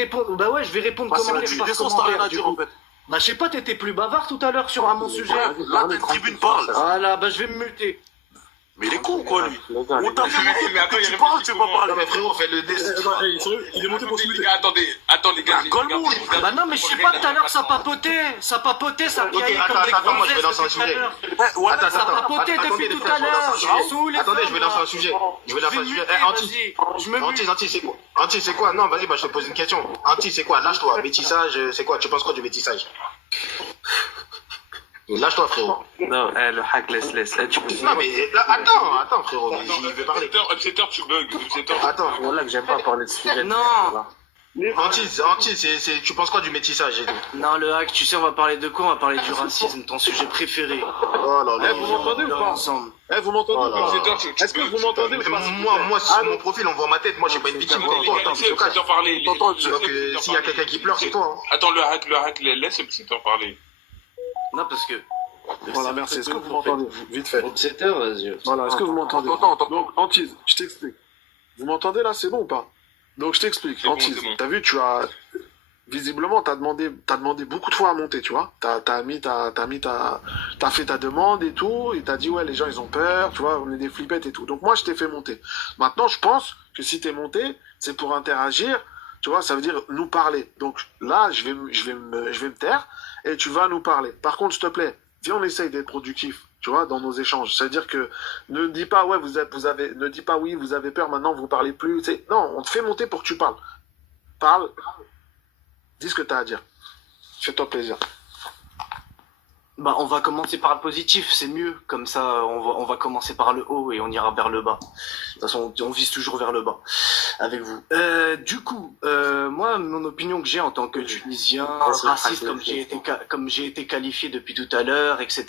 répondre. Bah ouais, je vais répondre C'est la commentaire tribune par d'essence, t'as rien à commentaire. Du dire en coup. fait. Bah je sais pas, t'étais plus bavard tout à l'heure à mon sujet. Là, ta tribune parle. Voilà, bah je vais me muter. Mais il est con quoi lui. Les gars, On t'a fait monter mais attends, que il tu y a parles, le tu vas pas parler. Non mais frérot, fais le dessin. il est monté pour se Les muter. gars, attends les gars. Bah non, mais je sais pas, tout à l'heure ça papotait, ça Ok, rialait comme des attends, moi je vais gonzesses lancer un depuis tout à sujet. l'heure. Attends, Ça papotait attendez, depuis les tout frères, à l'heure. je vais lancer un Je saoule les Attendez, femmes, je vais lancer là. un sujet. Je vais lancer un me sujet. muter, Anti, vas-y. Je me mute. Anti, c'est quoi? Anti, c'est quoi? Non, vas-y, bah je te pose une question. Anti, c'est quoi? Lâche-toi. Métissage, c'est quoi? Tu penses quoi du métissage? Lâche-toi, frérot. Non, le hack, laisse. Tu peux Non, mais là, attends, frérot. Il veut parler. Upsetter, tu bugs. Upsetter. Attends. Voilà que j'aime pas parler de ce sujet. Non. Anti, tu penses quoi du métissage et tout? Non, le hack, tu sais, on va parler de quoi? On va parler du racisme, ton sujet préféré. Oh là là. Eh, vous m'entendez ou pas? Ensemble. Eh, vous m'entendez ou pas? Upsetter, tu Est-ce que vous m'entendez ou pas? Moi, sur mon profil, on voit ma tête. Moi, je suis pas une victime. Laissez Upsetter parler. Donc, s'il y a quelqu'un qui pleure, c'est toi. hein. Attends, le hack, laisse Upsetter parler. Non, parce que. Voilà, merci. Est-ce que vous m'entendez? Vite fait. Upsetter, vas-y. Voilà, est-ce que vous m'entendez? Donc, Antise, je t'explique. Vous m'entendez là, c'est bon ou pas? Donc, je t'explique. C'est bon, Antise, c'est bon. t'as vu, visiblement, t'as demandé beaucoup de fois à monter, tu vois. T'as fait ta demande et tout, et t'as dit, ouais, les gens, ils ont peur, tu vois, on est des flippettes et tout. Donc, moi, je t'ai fait monter. Maintenant, je pense que si t'es monté, c'est pour interagir, tu vois, ça veut dire nous parler. Donc, là, je vais me taire, et tu vas nous parler. Par contre, s'il te plaît, viens, on essaye d'être productif, tu vois, dans nos échanges. C'est-à-dire que ne dis pas, ouais, ne dis pas, oui, vous avez peur, maintenant, vous parlez plus. Non, on te fait monter pour que tu parles. Parle. Dis ce que tu as à dire. Fais-toi plaisir. Bah, on va commencer par le positif, c'est mieux. Comme ça, on va commencer par le haut et on ira vers le bas. De toute façon, on vise toujours vers le bas avec vous. Du coup, moi, mon opinion que j'ai en tant que Tunisien, raciste, comme j'ai été qualifié depuis tout à l'heure, etc.,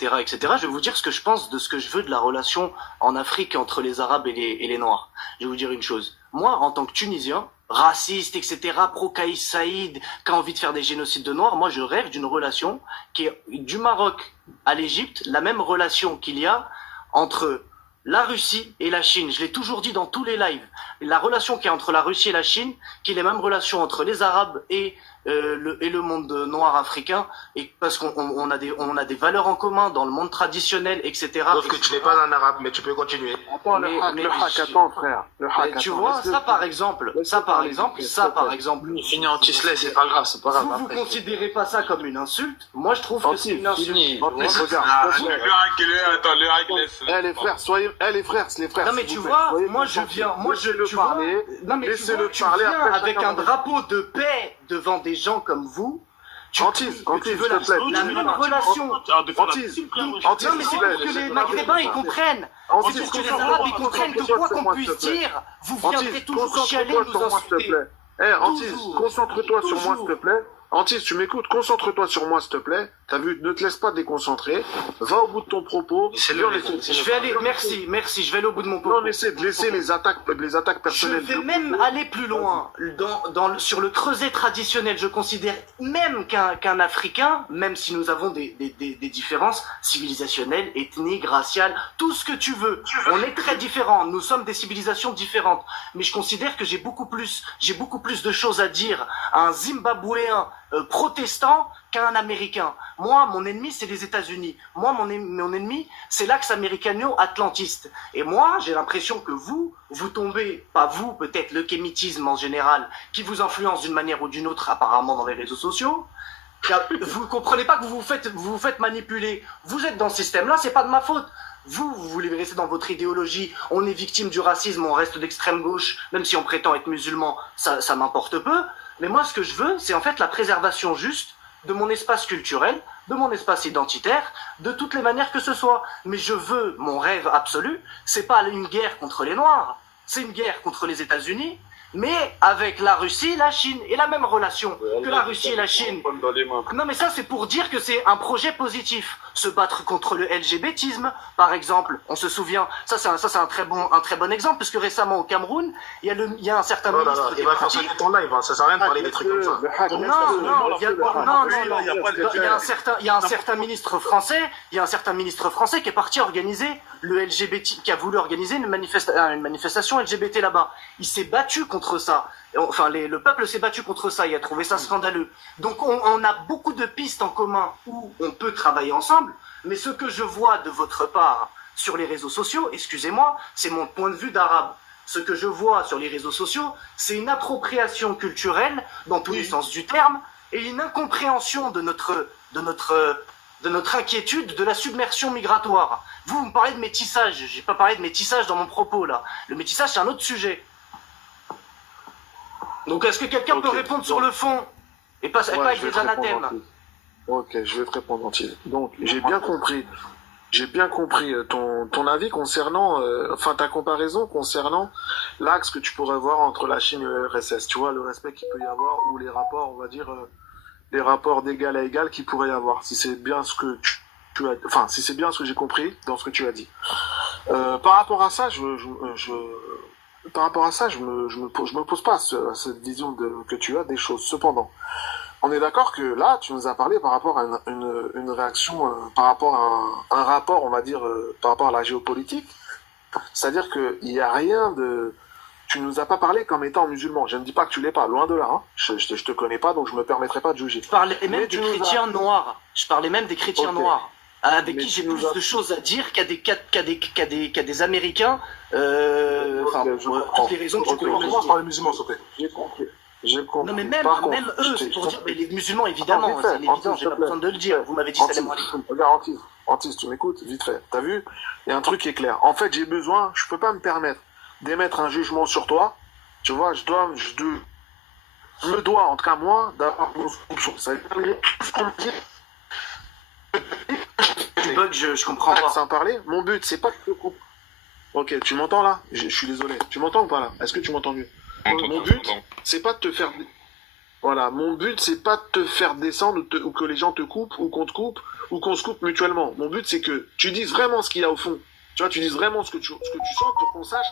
je vais vous dire ce que je pense de ce que je veux de la relation en Afrique entre les Arabes et les Noirs. Je vais vous dire une chose. Moi, en tant que Tunisien, raciste, etc., pro-Kaïs Saïd, qui a envie de faire des génocides de Noirs, moi je rêve d'une relation qui est du Maroc à l'Égypte, la même relation qu'il y a entre la Russie et la Chine. Je l'ai toujours dit dans tous les lives. La relation qu'il y a entre la Russie et la Chine, qui est la même relation entre les Arabes et le monde noir africain, et parce qu'on a des valeurs en commun dans le monde traditionnel, etc. Sauf que tu n'es pas un arabe, mais tu peux continuer. Attends, le hack, attends, frère. Le hack, tu attends, vois, laisse-le ça par exemple, Fini anti-slay, c'est pas grave, c'est pas grave. vous considérez pas ça comme une insulte? Moi, je trouve que c'est une insulte. Antise, regarde. Le hack, laisse. Eh, les frères, les frères. Non mais s'il tu vous plaît, vois, soyez moi je consentis. viens, Laissez-le tu vois, parler. non mais tu Laissez-le vois, tu parler, viens après, avec chacun un va- drapeau de paix devant des gens comme vous. Antise, tu veux s'il te plaît. la même relation. Antise, Non mais c'est pour que les Maghrébins ils comprennent. C'est pour que les Arabes ils comprennent que quoi qu'on puisse dire, vous viendrez toujours chialer, nous concentre-toi sur moi, s'il te insulter. plaît. Eh, Antise, Toujours. concentre-toi sur moi, s'il te Toujours. plaît. Antise, tu m'écoutes, concentre-toi sur moi, s'il te plaît. T'as vu, ne te laisse pas déconcentrer. Va au bout de ton propos. C'est Viens, le- Je vais aller, merci, je vais aller au bout de mon propos. Non, essaie de laisser les attaques Je personnelles. vais même aller plus loin sur le creuset traditionnel. Je considère même qu'un Africain, même si nous avons des différences civilisationnelles, ethniques, raciales, tout ce que tu veux, on est très différents. Nous sommes des civilisations différentes. Mais je considère que j'ai beaucoup plus de choses à dire à un Zimbabwéen protestant qu'à un Américain. Moi, mon ennemi, c'est les États-Unis. Moi, mon ennemi, c'est l'axe américano-atlantiste. Et moi, j'ai l'impression que vous tombez, pas vous, peut-être le kémitisme en général, qui vous influence d'une manière ou d'une autre, apparemment dans les réseaux sociaux. Vous comprenez pas que vous vous faites manipuler. Vous êtes dans ce système-là, c'est pas de ma faute. Vous voulez rester dans votre idéologie. On est victime du racisme, on reste d'extrême gauche, même si on prétend être musulman, ça m'importe peu. Mais moi, ce que je veux, c'est en fait la préservation juste de mon espace culturel, de mon espace identitaire, de toutes les manières que ce soit. Mais je veux, mon rêve absolu, c'est pas une guerre contre les Noirs, c'est une guerre contre les États-Unis, mais avec la Russie et la Chine, et la même relation que la Russie et la Chine. Non mais ça c'est pour dire que c'est un projet positif. Se battre contre le LGBTisme, par exemple, on se souvient, ça c'est un très bon exemple, parce que récemment au Cameroun, il y a un certain Non, ministre il qui est va parti. faire ton live, hein. Ça sert à rien de parler des trucs comme ça. Il y a un certain ministre français qui est parti organiser le LGBT, qui a voulu organiser une manifestation LGBT là-bas. Il s'est battu contre ça. Enfin, le peuple s'est battu contre ça, il a trouvé ça scandaleux. Donc on a beaucoup de pistes en commun où on peut travailler ensemble, mais ce que je vois de votre part sur les réseaux sociaux, excusez-moi, c'est mon point de vue d'arabe. Ce que je vois sur les réseaux sociaux, c'est une appropriation culturelle, dans tous les sens du terme, et une incompréhension de notre inquiétude de la submersion migratoire. Vous me parlez de métissage, j'ai pas parlé de métissage dans mon propos là. Le métissage, c'est un autre sujet. Donc est-ce que quelqu'un peut répondre sur le fond et pas avec des anathèmes? Ok, je vais te répondre, Antille. Donc j'ai bien compris ton avis concernant, enfin ta comparaison concernant l'axe que tu pourrais voir entre la Chine et le RSS. Tu vois, le respect qu'il peut y avoir ou les rapports, on va dire, les rapports d'égal à égal qu'il pourrait y avoir. Si c'est bien ce que tu as, enfin, si c'est bien ce que j'ai compris dans ce que tu as dit. Par rapport à ça, je me pose pas cette vision que tu as des choses. Cependant, on est d'accord que là, tu nous as parlé par rapport à une réaction, par rapport à un rapport, on va dire, par rapport à la géopolitique. C'est-à-dire qu'il n'y a rien de... Tu nous as pas parlé comme étant musulman. Je ne dis pas que tu l'es pas, loin de là. Hein. Je te connais pas, donc je me permettrai pas de juger. Je parlais même des chrétiens noirs. Je parlais même des chrétiens noirs. Avec qui j'ai plus de choses à dire qu'à des Américains. Toutes les raisons que tu peux Commence par les musulmans, s'il te plaît. J'ai compris. Non mais même eux, c'est pour dire, mais les musulmans évidemment, c'est évident, j'ai pas besoin de le dire. Vous m'avez dit salam alaikum. Regarde, Antisse, tu m'écoutes, vite fait. T'as vu? Il y a un truc qui est clair. En fait, j'ai besoin, je peux pas me permettre d'émettre un jugement sur toi. Tu vois, je me dois, en tout cas moi, d'avoir mon soupçon. Ça veut dire ce qu'on me dit. Tu bugs, je comprends pas. Sans parler, mon but, c'est pas que tu coupes. Ok, tu m'entends là? Je suis désolé. Tu m'entends ou pas là? Est-ce que tu m'entends mieux? Mon but, c'est pas de te faire... Voilà, mon but, c'est pas de te faire descendre ou que les gens te coupent ou qu'on te coupe ou qu'on se coupe mutuellement. Mon but, c'est que tu dises vraiment ce qu'il y a au fond. Tu vois, tu dises vraiment ce que tu sens pour qu'on sache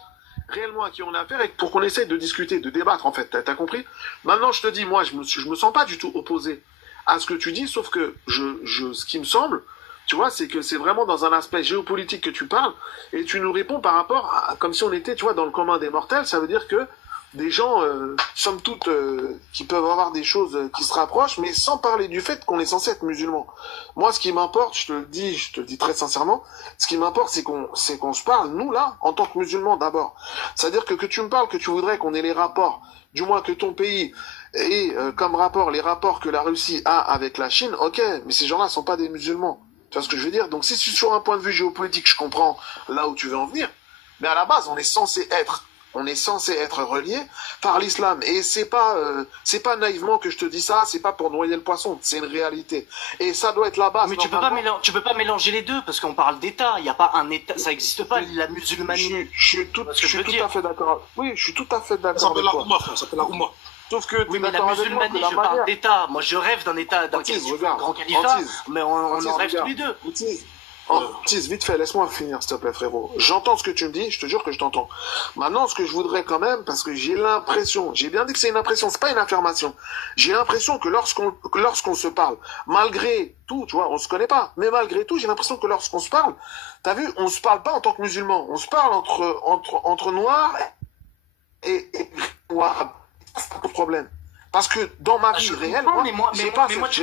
réellement à qui on a affaire et pour qu'on essaye de discuter, de débattre en fait. T'as compris? Maintenant, je te dis, moi, je me sens pas du tout opposé à ce que tu dis, sauf que ce qui me semble, tu vois, c'est que c'est vraiment dans un aspect géopolitique que tu parles et tu nous réponds par rapport à, comme si on était, tu vois, dans le commun des mortels. Ça veut dire que des gens, somme toute, qui peuvent avoir des choses qui se rapprochent, mais sans parler du fait qu'on est censé être musulman. Moi, ce qui m'importe, je te le dis très sincèrement, ce qui m'importe, c'est qu'on se parle, nous, là, en tant que musulmans, d'abord. C'est-à-dire que tu me parles, que tu voudrais qu'on ait les rapports, du moins que ton pays ait comme rapport les rapports que la Russie a avec la Chine, ok, mais ces gens-là sont pas des musulmans. Tu vois ce que je veux dire? Donc, si sur un point de vue géopolitique, je comprends là où tu veux en venir, mais à la base, on est censé être relié par l'islam. Et c'est pas naïvement que je te dis ça, c'est pas pour noyer le poisson, c'est une réalité. Et ça doit être la base. Mais tu peux pas mélanger les deux, parce qu'on parle d'État, il n'y a pas un État, ça n'existe pas, la musulmanie. Je suis tout à fait d'accord. Oui, je suis tout à fait d'accord avec toi. Ça s'appelle la Oumma. Sauf que oui, mais la musulmanie, je parle d'État. Moi, je rêve d'un État, d'un grand califat, mais on en rêve tous les deux. Tis, vite fait, laisse-moi finir, s'il te plaît, frérot. J'entends ce que tu me dis, je te jure que je t'entends. Maintenant, ce que je voudrais quand même, parce que j'ai l'impression, j'ai bien dit que c'est une impression, c'est pas une affirmation. J'ai l'impression que lorsqu'on se parle, malgré tout, tu vois, on se connaît pas, mais malgré tout, j'ai l'impression que lorsqu'on se parle, t'as vu, on se parle pas en tant que musulmans, on se parle entre noirs et arabes. C'est pas le problème. Parce que dans ma vie réelle, moi, tu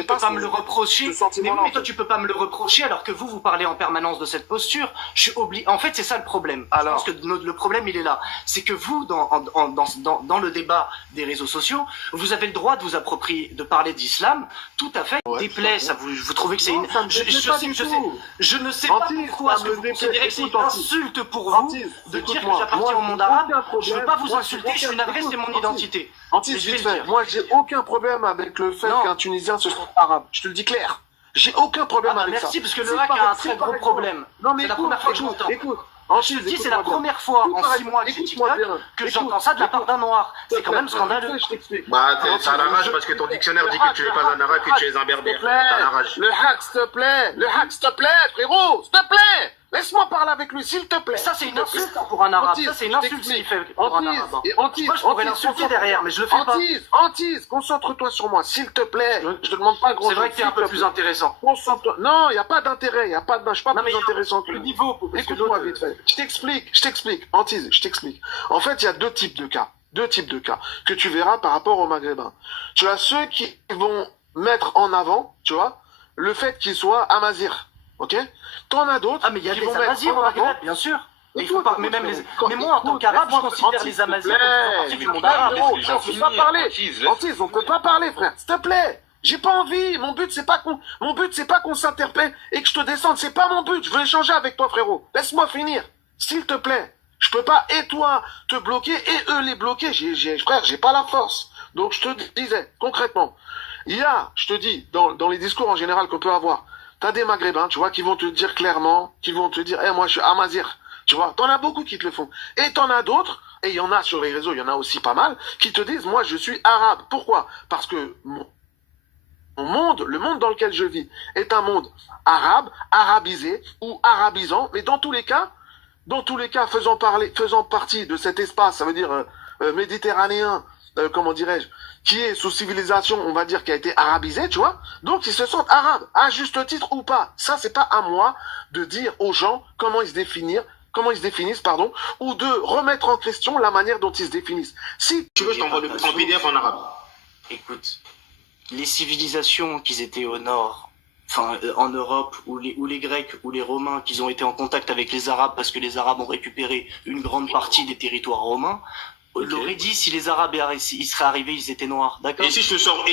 peux pas me le reprocher. Mais toi, tu peux pas me le reprocher alors que vous parlez en permanence de cette posture. Je suis obligé. En fait, c'est ça le problème. Je pense que le problème, il est là. C'est que vous, dans le débat des réseaux sociaux, vous avez le droit de vous approprier, de parler d'islam. Tout à fait. Déplaît, ça vous trouvez que c'est une. Je ne sais pas pourquoi est-ce que vous considérez que c'est une insulte pour vous de dire que j'appartiens au monde arabe. Je veux pas vous insulter. Je suis navré, c'est mon identité. Moi, j'ai aucun problème avec le fait qu'un Tunisien se sente arabe. Je te le dis clair. J'ai aucun problème avec ça. Merci, parce que le RAC a un très gros problème. Non, mais c'est la première fois que je l'entends. Écoute. Je te dis, c'est la première fois en 6 mois que j'ai TikTok que j'entends ça de la part d'un noir. C'est quand même scandaleux. Bah, t'as la rage parce que ton dictionnaire dit que tu es pas un arabe, que tu es un berbère. T'as la rage. Le hack, s'il te plaît, frérot, s'il te plaît. Laisse-moi parler avec lui, s'il te plaît. Ça, c'est une insulte pour un arabe. Ça, c'est une insulte qu'il fait pour un arabe. Moi, je pourrais l'insulter derrière, mais je le fais pas. Antise, concentre-toi sur moi, s'il te plaît. Je te demande pas grand chose. C'est vrai que t'es un peu plus intéressant. Concentre-toi. Non, il n'y a pas d'intérêt. Je suis pas plus intéressant que le niveau. Écoute-moi vite fait. Je t'explique. Antise, je t'explique. En fait, il y a deux types de cas. deux types de cas que tu verras par rapport aux Maghrébins. Tu as ceux qui vont mettre en avant, tu vois, le fait qu'ils soient amazirs, ok? T'en as d'autres Ah, mais il y a qui des vont mettre amazirs en au Maghreb, avant. bien sûr. Mais, il Écoute, faut pas, mais, écoute, même les, quand- mais moi, en tant écoute, qu'arabe, je laisse-moi- considère Antise, les s'il te amazirs plaît. comme faisant partie du monde Frère, arabe. frérot, laisse-les on peut finir, pas parler. Antise, Antise, on peut pas parler, frère. S'il te plaît. J'ai pas envie. Mon but, c'est pas qu'on s'interpelle et que je te descende. C'est pas mon but. Je veux échanger avec toi, frérot. Laisse-moi finir. S'il te plaît. Je peux pas, et toi, te bloquer, et eux les bloquer. Frère, j'ai pas la force. Donc, je te disais, concrètement, il y a, je te dis, dans les discours en général qu'on peut avoir, t'as des Maghrébins, tu vois, qui vont te dire clairement, qui vont te dire, moi, je suis amazir. Tu vois, t'en as beaucoup qui te le font. Et t'en as d'autres, et il y en a sur les réseaux, il y en a aussi pas mal, qui te disent, moi, je suis arabe. Pourquoi? Parce que le monde dans lequel je vis, est un monde arabe, arabisé, ou arabisant, mais dans tous les cas, faisant partie de cet espace, ça veut dire méditerranéen, comment dirais-je, qui est sous civilisation, on va dire, qui a été arabisé, tu vois. Donc, ils se sentent arabes, à juste titre ou pas. Ça, c'est pas à moi de dire aux gens comment ils se définissent, pardon, ou de remettre en question la manière dont ils se définissent. Si Tu veux, je t'envoie en PDF en arabe. Écoute, les civilisations qui étaient au nord, enfin en Europe, ou les Grecs ou les Romains qui ont été en contact avec les Arabes parce que les Arabes ont récupéré une grande partie des territoires romains, l'aurait dit si les Arabes ils seraient arrivés, ils étaient noirs, d'accord? Et si je te sors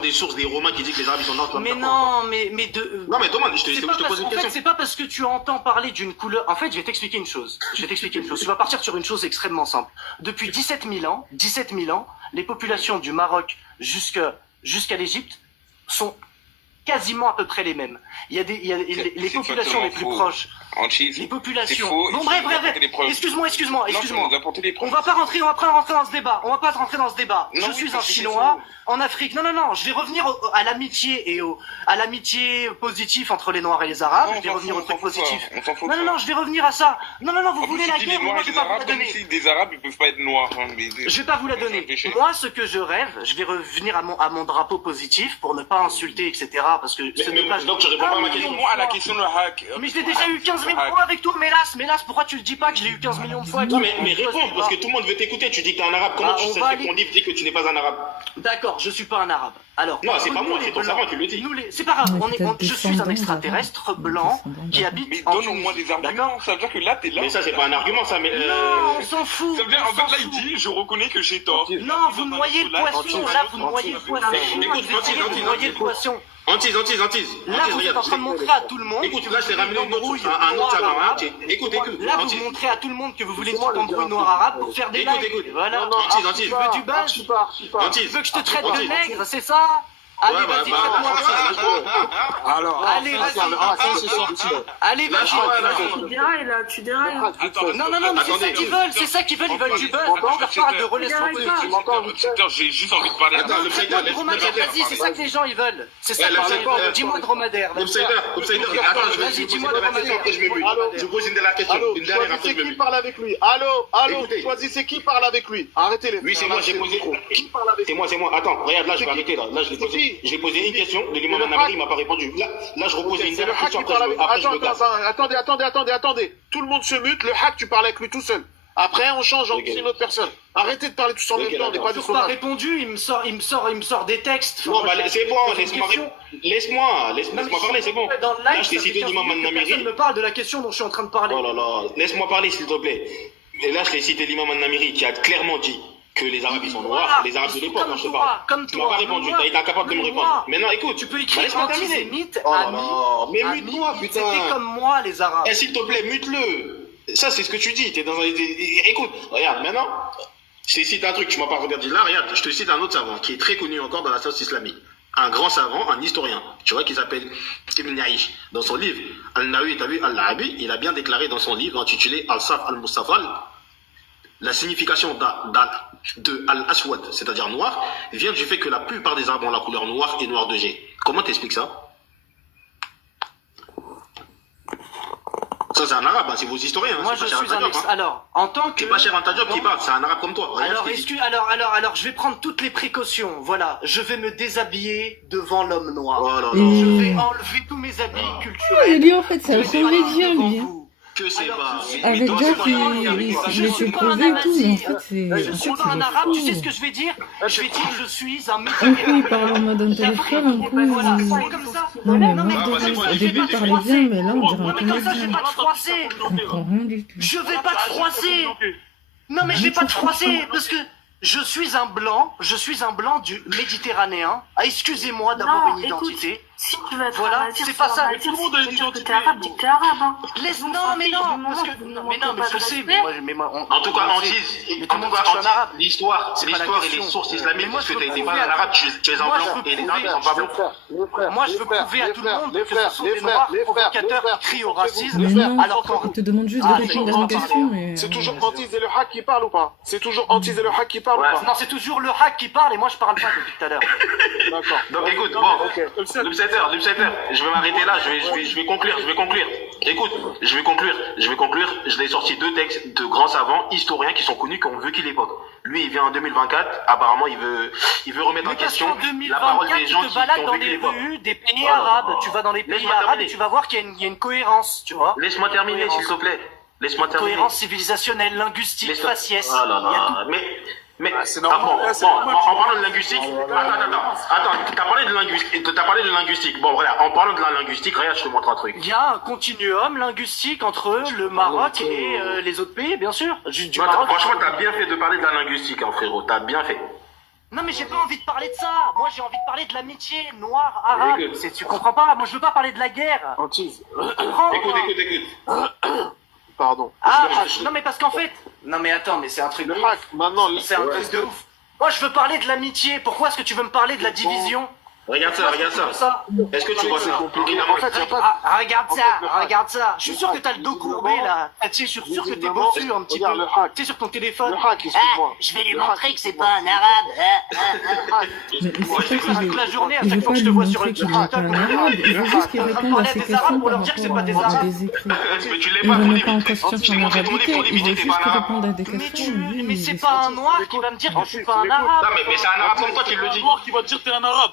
des sources des Romains qui disent que les Arabes ils sont noirs, toi, Mais tu vas non, mais de. Non, mais demande, je C'est te pas pose parce- une en fait, question. c'est pas parce que tu entends parler d'une couleur. En fait, je vais t'expliquer une chose. Tu vas partir sur une chose extrêmement simple. Depuis 17 000 ans, les populations du Maroc jusqu'à l'Égypte sont quasiment à peu près les mêmes. Il y a les C'est populations les plus faux. proches. Antise, Les populations. c'est faux, Bon, il bref, faut nous apporter des preuves. Excuse-moi. non, il faut nous apporter des On preuves. va pas rentrer dans ce débat. On va pas rentrer dans ce débat. Non, Je oui, suis un parce que c'est Chinois faux. en Afrique. Non. Je vais revenir à l'amitié à l'amitié positif entre les Noirs et les Arabes. Non, Je vais revenir au truc positif. On s'en fout. Non, je vais revenir à ça. Non, vous En plus, voulez tu la dis guerre, les mais Noirs moi et je vais les pas vous la Arabes, comme donner. si des Arabes ils peuvent pas être noirs. Je vais pas vous la donner. Moi, ce que je rêve, je vais revenir à mon drapeau positif pour ne pas insulter, etc. Parce que ce n'est pas. Donc tu réponds pas à ma question. Moi, à la question de hack. Mais je l'ai déjà eu 15 millions de fois avec toi, Mélas, pourquoi tu le dis pas que je l'ai eu 15 millions de fois avec Non, toi? mais réponds, parce que tout le monde veut t'écouter. Tu dis que t'es un arabe. Comment Ah, tu on sais va que aller- ton livre dit que tu n'es pas un arabe? D'accord, je suis pas un arabe. Alors, Non, c'est pas nous, moi, les c'est ton Blancs, savant qui le dit. c'est pas grave, Ouais, peut-être je suis un descendant extraterrestre d'avant. blanc Descendant qui d'avant. habite Mais en donne au moins Tunisie. des arguments. Ça veut dire que là, t'es là. Mais ça, c'est pas un argument, ça. Mais Non, on s'en fout. Ça veut dire, on en fait, s'en là, il fout. dit, je reconnais que j'ai tort. Non, vous noyez le poisson, là, vous noyez le poisson. Écoute, Vous essayez de noyer le poisson. Antise. Là, Antise, vous êtes regarde, en train de montrer à tout le monde. Écoute, que là, vous je t'ai ramené voulez un autre noir savant. arabe. Écoute. Là, vous Antise. montrez à tout le monde que vous voulez une Laissez-moi petite le embrouille dire. noir arabe pour faire des Écoute, likes. écoute. Voilà. Antise. Tu veux du buzz? Tu Antise. veux que je te traite de Antise. nègre, c'est ça? Allez, Ouais, vas-y, bah, traite-moi Alors, Allez, vas-y. ça c'est sorti. Allez, vas-y. Tu dérailles là, tu dérailles. Non, mais c'est ça qu'ils veulent, ils veulent du buzz. Moi, je leur parle de relations Secteur, j'ai juste envie de parler. Attends, le Traite-moi de laisse- dromadaire, laisse- vas-y, c'est ça que les gens ils veulent. C'est ça Ouais, que les gens ils veulent. laisse- Dis-moi dromadaire. vas-y. Outsider, attends, je vais Vas-y, poser dis-moi une dernière dromadaire. question, après je me mute. Allô Je pose une dernière question. Allô, Une dernière, après choisissez je me qui mute. parle avec lui. Allô, Écoutez. choisissez qui parle avec lui. Arrêtez les. Oui, c'est moi, j'ai posé. Qui parle avec lui? C'est moi. Attends, regarde, là, je vais arrêter, là. Là, je l'ai posé une question. Le l'imam Anabri, il m'a pas répondu. Là, je repose une C'est le dernière hack question. qui parle avec. Après, je me casse. Attendez. Tout le monde se mute. Le hack, tu parles avec lui tout seul. Après, on change, on Ok. dit une autre personne. Arrêtez de parler tous en Ok, même temps. On n'est d'accord. pas du Toujours pas chômage. répondu, il me sort des textes. Non, bah, c'est bon, Pose une laisse-moi question. Laisse-moi parler, c'est bon. Dans le Là, live, je t'ai ça fait cité 15 l'imam minutes que An-Namiri. personne me parle de la question dont je suis en train de parler. Oh là là, laisse-moi parler, s'il te plaît. Et là, je t'ai cité l'imam An-Namiri qui a clairement dit que les Arabes, ils sont noirs, Voilà, les Arabes de ils sont l'époque, comme quand je te toi, parle. comme Tu m'as toi. pas répondu, Moi, t'as été incapable de me moi, répondre. Maintenant, écoute. Tu peux Bah, écrire laisse-moi terminer. antisémite, Oh là ami. là, mais ami, mute-toi, putain. C'était comme moi, les Arabes. Eh, s'il te plaît, mute-le. Ça, c'est ce que tu dis. T'es dans un... Écoute, regarde, maintenant, je te cite un truc, tu m'as pas regardé. Là, regarde, je te cite un autre savant qui est très connu encore dans la science islamique. Un grand savant, un historien, tu vois, qui s'appelle Ibn Aish. Dans son livre, Al-Nawi, t'as vu, Al-La'abi, il a bien déclaré dans son livre intitulé Al-Saf al-Mustafal, la signification de Al-Aswad, c'est-à-dire noir, vient du fait que la plupart des Arabes ont la couleur noire et noir de jet. Comment t'expliques ça? Ça, c'est un arabe, hein, c'est vos historiens. Hein, Moi, c'est je pas suis Cher un Antajop, hein. Alors, en tant que. C'est pas Cher Antajop qui parle, c'est un arabe comme toi. Regarde Alors, ce qu'il dit. alors, je vais prendre toutes les précautions. Voilà, je vais me déshabiller devant l'homme noir. Oh là là. Je vais enlever tous mes habits Et culturels. lui, en fait, c'est un Je vais parler comédien, devant lui. vous. que c'est Alors, pas. je suis- Avec toi, Jack, c'est pas il Je était suis pas un posé et tout, mais en amazi. fait, c'est. Je En suis fait, pas un arabe, tu sais ce c'est que je vais dire? Ah, Je vais dire je suis un un coup, il méditerranéen. parle en mode intellectuel, un coup, Voilà, il... c'est comme ça. Non, mais Non, moi, mais Ah, bah, c'est quoi, au tu début, fais il des parlait froissés. bien, mais là, on dirait un Mais comme ça, je comédien. vais pas te froisser. Je comprends rien du tout. Je vais pas te froisser. Non, mais je vais pas te froisser parce que je suis un blanc du méditerranéen. Ah, excusez-moi d'avoir Non, une écoute, identité. Si tu veux être Voilà, amazir, c'est pas ça. amazir, Tout le monde a ça une veut dire que identité, t'es arabe, dis que t'es arabe. Hein. Non, mais non, parce que mais non, mais je sais, mais moi, En tout cas, on Antise, sait. Mais en tout le tout monde cas, sait que je suis un arabe. l'histoire C'est pas la et les question. sources Mais islamiques, moi, parce que je tu peux n'es pas prouver un à- arabe, tu es un Moi, je blanc, peux et les prouver- arabes sont pas blancs. Moi, je veux prouver à tout le monde que ce sont des noirs provocateurs qui crient au racisme. Mais non, Alors qu'en il te demande juste de Ah, répondre mais à une non, question, mais... C'est toujours Antise et le hack qui parlent ou pas? C'est toujours Antise et le hack qui parlent ou Ouais. pas? Non, c'est toujours le hack qui parle et moi je parle pas depuis tout à l'heure. D'accord. Donc écoute, bon, Ok. l'obsédateur, je vais m'arrêter là, je vais conclure. Écoute, je vais conclure. Je l'ai sorti 2 textes de grands savants, historiens qui sont connus, qui ont vécu l'époque. Lui, il vient en 2024, apparemment, il veut remettre en Mais parce question qu'en la parole 2024, des tu gens te qui balades ont dans vécu les l'époque. rues des pays Oh là arabes. là. Tu vas dans les pays Laisse-moi arabes terminer. et tu vas voir qu'il y a une cohérence, tu vois. Laisse-moi terminer, s'il te plaît. Laisse-moi terminer. Cohérence civilisationnelle, linguistique, Laisse-moi- faciès. Ah là Il y a tout. là, mais c'est normal, bon, c'est bon, normal. en parlant de linguistique, attends, t'as parlé de linguistique. Bon, voilà, en parlant de la linguistique, regarde, je te montre un truc. Il y a un continuum linguistique entre le Maroc et les autres pays, bien sûr. Juste du Toi, Maroc. franchement, t'as bien fait de parler de la linguistique, hein, frérot, t'as bien fait. Non, mais j'ai pas envie de parler de ça. Moi, j'ai envie de parler de l'amitié noire-arabe. Tu comprends pas? Moi, je veux pas parler de la guerre. Antise, Tu comprends, Écoute, quoi pardon. Ah, non, mais parce qu'en fait. Non, mais attends, mais c'est un truc de Le hack, maintenant, C'est un truc de ouf. Moi, je veux parler de l'amitié. Pourquoi est-ce que tu veux me parler de la division? Regarde ça, Pourquoi regarde est-ce que tu veux ça. ça. Est-ce que tu vois ça? En fait, y a pas... Ah, regarde ça, regarde ça. Je suis sûr que t'as le dos courbé là. Tu sais, je suis sûr que t'es bossu un petit peu. Regarde le hack. Tu sais, sur ton téléphone. Le hack, excuse-moi. Je vais lui Le montrer hack, que c'est pas un arabe. Mais c'est pas Toute la journée, à Il chaque veut fois pas que je lui te vois sur montrer le qu'il est pas un arabe, il veut juste qu'il réponde à ses questions par rapport à des écrits. Mais tu l'es Il pas, ne faut remet pas en l'éviter. question Je t'ai son montré ton livre, arabité, pour il l'éviter, veut t'es juste pas qu'il un arabe. réponde à des Mais questions. Lui, mais il c'est est pas un sorti. noir qui va me dire que je suis pas un Écoute. arabe. Non, mais c'est un arabe comme toi qui le dit. noir qui va te dire t'es un arabe.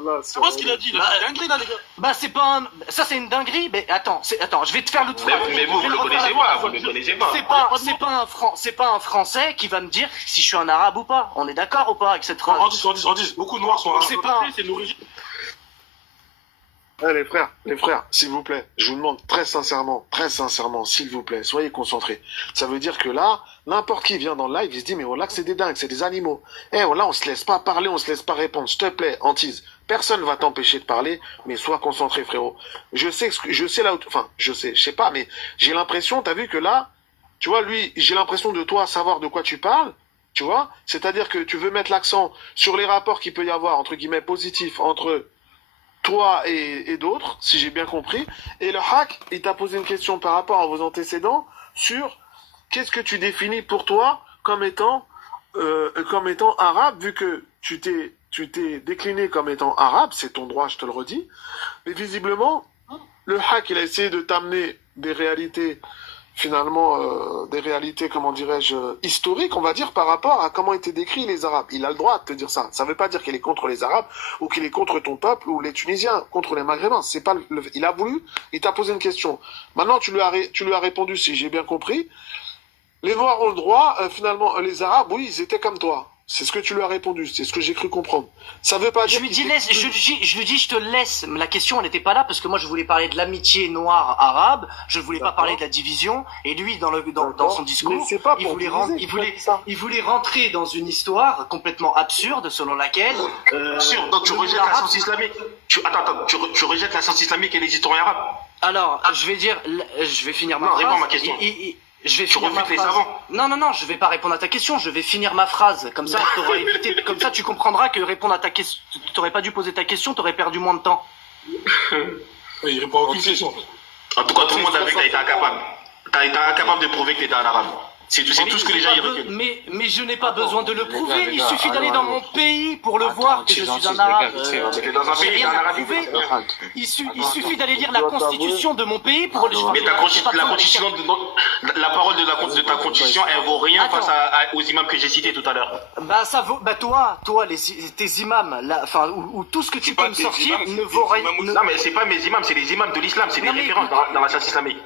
Voilà, C'est pas ce qu'il a dit, là. C'est dinguerie, là, les gars. Bah c'est pas un... Ça c'est une dinguerie. Mais attends, je vais te faire l'autre phrase. Mais vous, Je vais vous le refaire connaissez la pas, phrase. vous le connaissez pas. C'est pas un Français qui va me dire si je suis un arabe ou pas. On est d'accord ou pas avec cette phrase? Andis, beaucoup de noirs sont arabes. C'est pas- C'est une origine. Eh, les frères, s'il vous plaît, je vous demande très sincèrement, s'il vous plaît, soyez concentrés. Ça veut dire que là, n'importe qui vient dans le live, il se dit, mais voilà que c'est des dingues, c'est des animaux. Eh, voilà, on se laisse pas parler, on se laisse pas répondre. S'il te plaît, Antise, personne va t'empêcher de parler, mais sois concentré, frérot. Je sais là où, je sais pas, mais j'ai l'impression, t'as vu que là, tu vois, lui, j'ai l'impression de toi savoir de quoi tu parles, tu vois. C'est-à-dire que tu veux mettre l'accent sur les rapports qu'il peut y avoir, entre guillemets, positifs, entre toi et d'autres, si j'ai bien compris. Et le hack, il t'a posé une question par rapport à vos antécédents sur qu'est-ce que tu définis pour toi comme étant arabe, vu que tu t'es décliné comme étant arabe, c'est ton droit, je te le redis. Mais visiblement, le hack, il a essayé de t'amener des réalités, finalement, comment dirais-je, historiques, on va dire, par rapport à comment étaient décrits les Arabes. Il a le droit de te dire ça. Ça veut pas dire qu'il est contre les Arabes, ou qu'il est contre ton peuple, ou les Tunisiens, contre les Maghrébins. C'est pas il a voulu, il t'a posé une question. Maintenant, tu lui as répondu, si j'ai bien compris. Les Noirs ont le droit, finalement, les Arabes, oui, ils étaient comme toi. C'est ce que tu lui as répondu, c'est ce que j'ai cru comprendre. Ça veut pas dire... Je lui dis, je te laisse. La question, elle n'était pas là parce que moi, je voulais parler de l'amitié noire-arabe. Je ne voulais pas parler de la division. Et lui, dans son discours, Mais c'est pas il pour voulait, diviser, ça. il voulait rentrer dans une histoire complètement absurde selon laquelle. Sûr, donc tu le rejettes monde la arabe- science islamique. Tu rejettes la science islamique et les historiens arabes. Alors, je vais finir ma Non, phrase. réponds à ma question. Je vais Tu finir ma refuses les phrase. savants. Non, je vais pas répondre à ta question. Je vais finir ma phrase. Comme ça, t'auras évité. Comme ça, tu comprendras que répondre à ta question, t'aurais pas dû poser ta question, t'aurais perdu moins de temps. Il répond à aucune question. En tout cas, tout le monde a vu que t'as été incapable. T'as été incapable de prouver que t'étais un arabe. C'est tout ce que les gens y reculent. Mais je n'ai pas besoin de le prouver. les Il gars, suffit d'aller dans mon pays pour le voir que je suis un arabe. T'es dans un J'ai pays, t'es rien un à arabe. prouver. Il suffit d'aller lire la constitution de mon pays pour le. Mais la constitution, la parole de ta constitution, elle vaut rien Attends. face aux imams que j'ai cités tout à l'heure. Bah ça vaut. Bah toi, tes imams, là, enfin, ou tout ce que tu pas peux me tes sortir imams, ne c'est vaut des rien. imams ne- Non, mais c'est pas mes imams, c'est les imams de l'islam, c'est des Non, mais références dans la science islamique.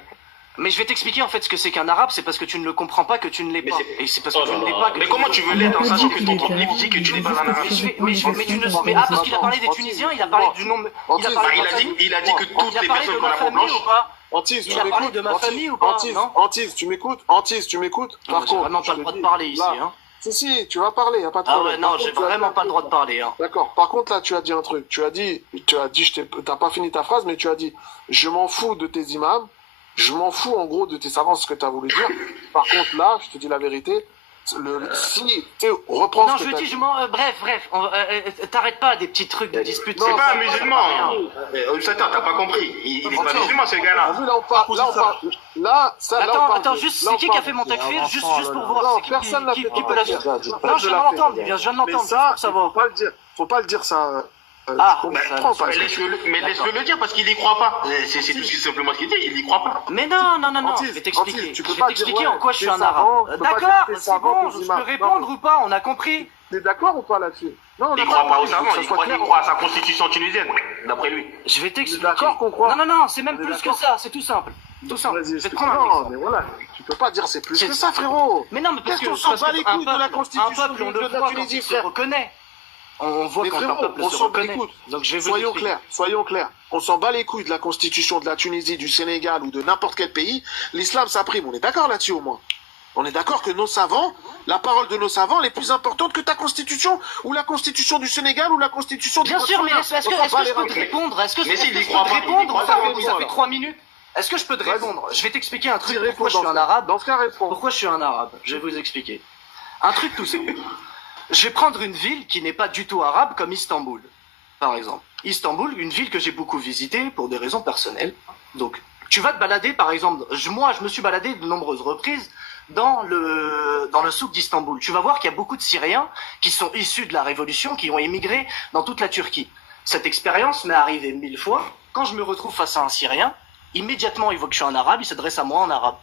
Mais je vais t'expliquer en fait ce que c'est qu'un arabe, c'est parce que tu ne le comprends pas que tu ne l'es pas. Et c'est parce que Oh tu là ne l'es là. pas que Mais tu comment ne tu le veux comprends l'être en pas. sachant Pas que dit ton qu'il propre était livre dit que tu n'es pas un arabe? Mais tu ne. Parce qu'il a parlé des Tunisiens, il a parlé du nombre. Il a Antis, parlé Bah, de ma famille. il a dit que toutes Il a les parlé de personnes qui ont ma la peau famille blanche. ou pas? Antis, tu Il a parlé m'écoutes? de ma famille ou pas? Antis, Non. Antis, tu m'écoutes? Antis, tu m'écoutes? J'ai vraiment pas le droit de parler ici, là, hein. Si, tu vas parler, y a pas de Ah problème. ouais, non, Par j'ai contre, tu as vraiment dit pas un le droit de truc, là. parler, hein. D'accord. Par contre, là, tu as dit un truc. Tu as dit, t'as pas fini ta phrase, mais tu as dit, je m'en fous de tes imams, je m'en fous, en gros, de tes savants, ce que tu as voulu dire. Par contre, là, je te dis la vérité, si tu reprends Non, ce je que t'as dis, dit. bref, t'arrêtes pas des petits trucs de dispute. C'est pas un ça, musulman. rien. Attends, t'as pas compris. Il est pas musulman, ce gars-là. T'as vu, là, on parle, là, on Attends, parle juste, là, c'est on qui parle a fait mon takfir? Juste pour Non, voir. personne n'a fait qui ton peut la takfir. faire. Personne Non, je ne viens l'a de fait. l'entendre, je viens de Mais l'entendre, ça, pour savoir. faut pas le dire ça. Ah, tu bah, comprends pas. Mais laisse-le le dire parce qu'il y croit pas. C'est tout simplement ce qu'il dit. Il y croit pas. Mais non, Antis, je vais t'expliquer. Antis, tu Je peux vais pas t'expliquer dire, en quoi je suis t'es un savant, arabe. tu peux pas dire D'accord, t'es c'est savant, bon, t'es je imam. peux répondre ou pas, on a compris. T'es d'accord ou pas là-dessus? Non, Il croit pas aux savants, il croit à sa constitution tunisienne, d'après lui. Je vais t'expliquer. d'accord qu'on croit. Non, c'est même On est plus que d'accord. ça, c'est tout simple. Tout simple. Vas-y, Je vais te explique. prendre un Non, exemple. mais voilà, tu peux pas dire c'est plus C'est- que ça, frérot. Mais non, mais parce Qu'est-ce que qu'on s'en bat les couilles de la un constitution peuple, on de le la voit quand Tunisie, il se frère. reconnaît. On voit Mais quand un frérot, peuple on se s'en bat les reconnaît. couilles. Donc je vais vous Soyons expliquer. clairs, soyons clairs. On s'en bat les couilles de la constitution de la Tunisie, du Sénégal ou de n'importe quel pays. L'islam, ça prime. On est d'accord là-dessus au moins. On est d'accord que nos savants, la parole de nos savants, elle est plus importante que ta constitution ou la constitution du Sénégal ou la constitution du Bien sûr, mais est-ce que je peux te répondre? Est-ce que Mais s'il y je peux croit te pas, répondre? il croit pas, Ça fait 3 minutes. Est-ce que je peux te Vas-y. répondre? Je vais t'expliquer un truc. Vas-y, Pourquoi je suis réponds un arabe? Dans ce cas, réponds. Pourquoi je suis un arabe? Je vais vous expliquer. Un truc tout simple. Je vais prendre une ville qui n'est pas du tout arabe comme Istanbul, par exemple. Istanbul, une ville que j'ai beaucoup visitée pour des raisons personnelles. Donc, tu vas te balader, par exemple, moi je me suis baladé de nombreuses reprises dans le souk d'Istanbul. Tu vas voir qu'il y a beaucoup de Syriens qui sont issus de la révolution, qui ont émigré dans toute la Turquie. Cette expérience m'est arrivée 1000 fois. Quand je me retrouve face à un Syrien, immédiatement il voit que je suis un arabe, il s'adresse à moi en arabe.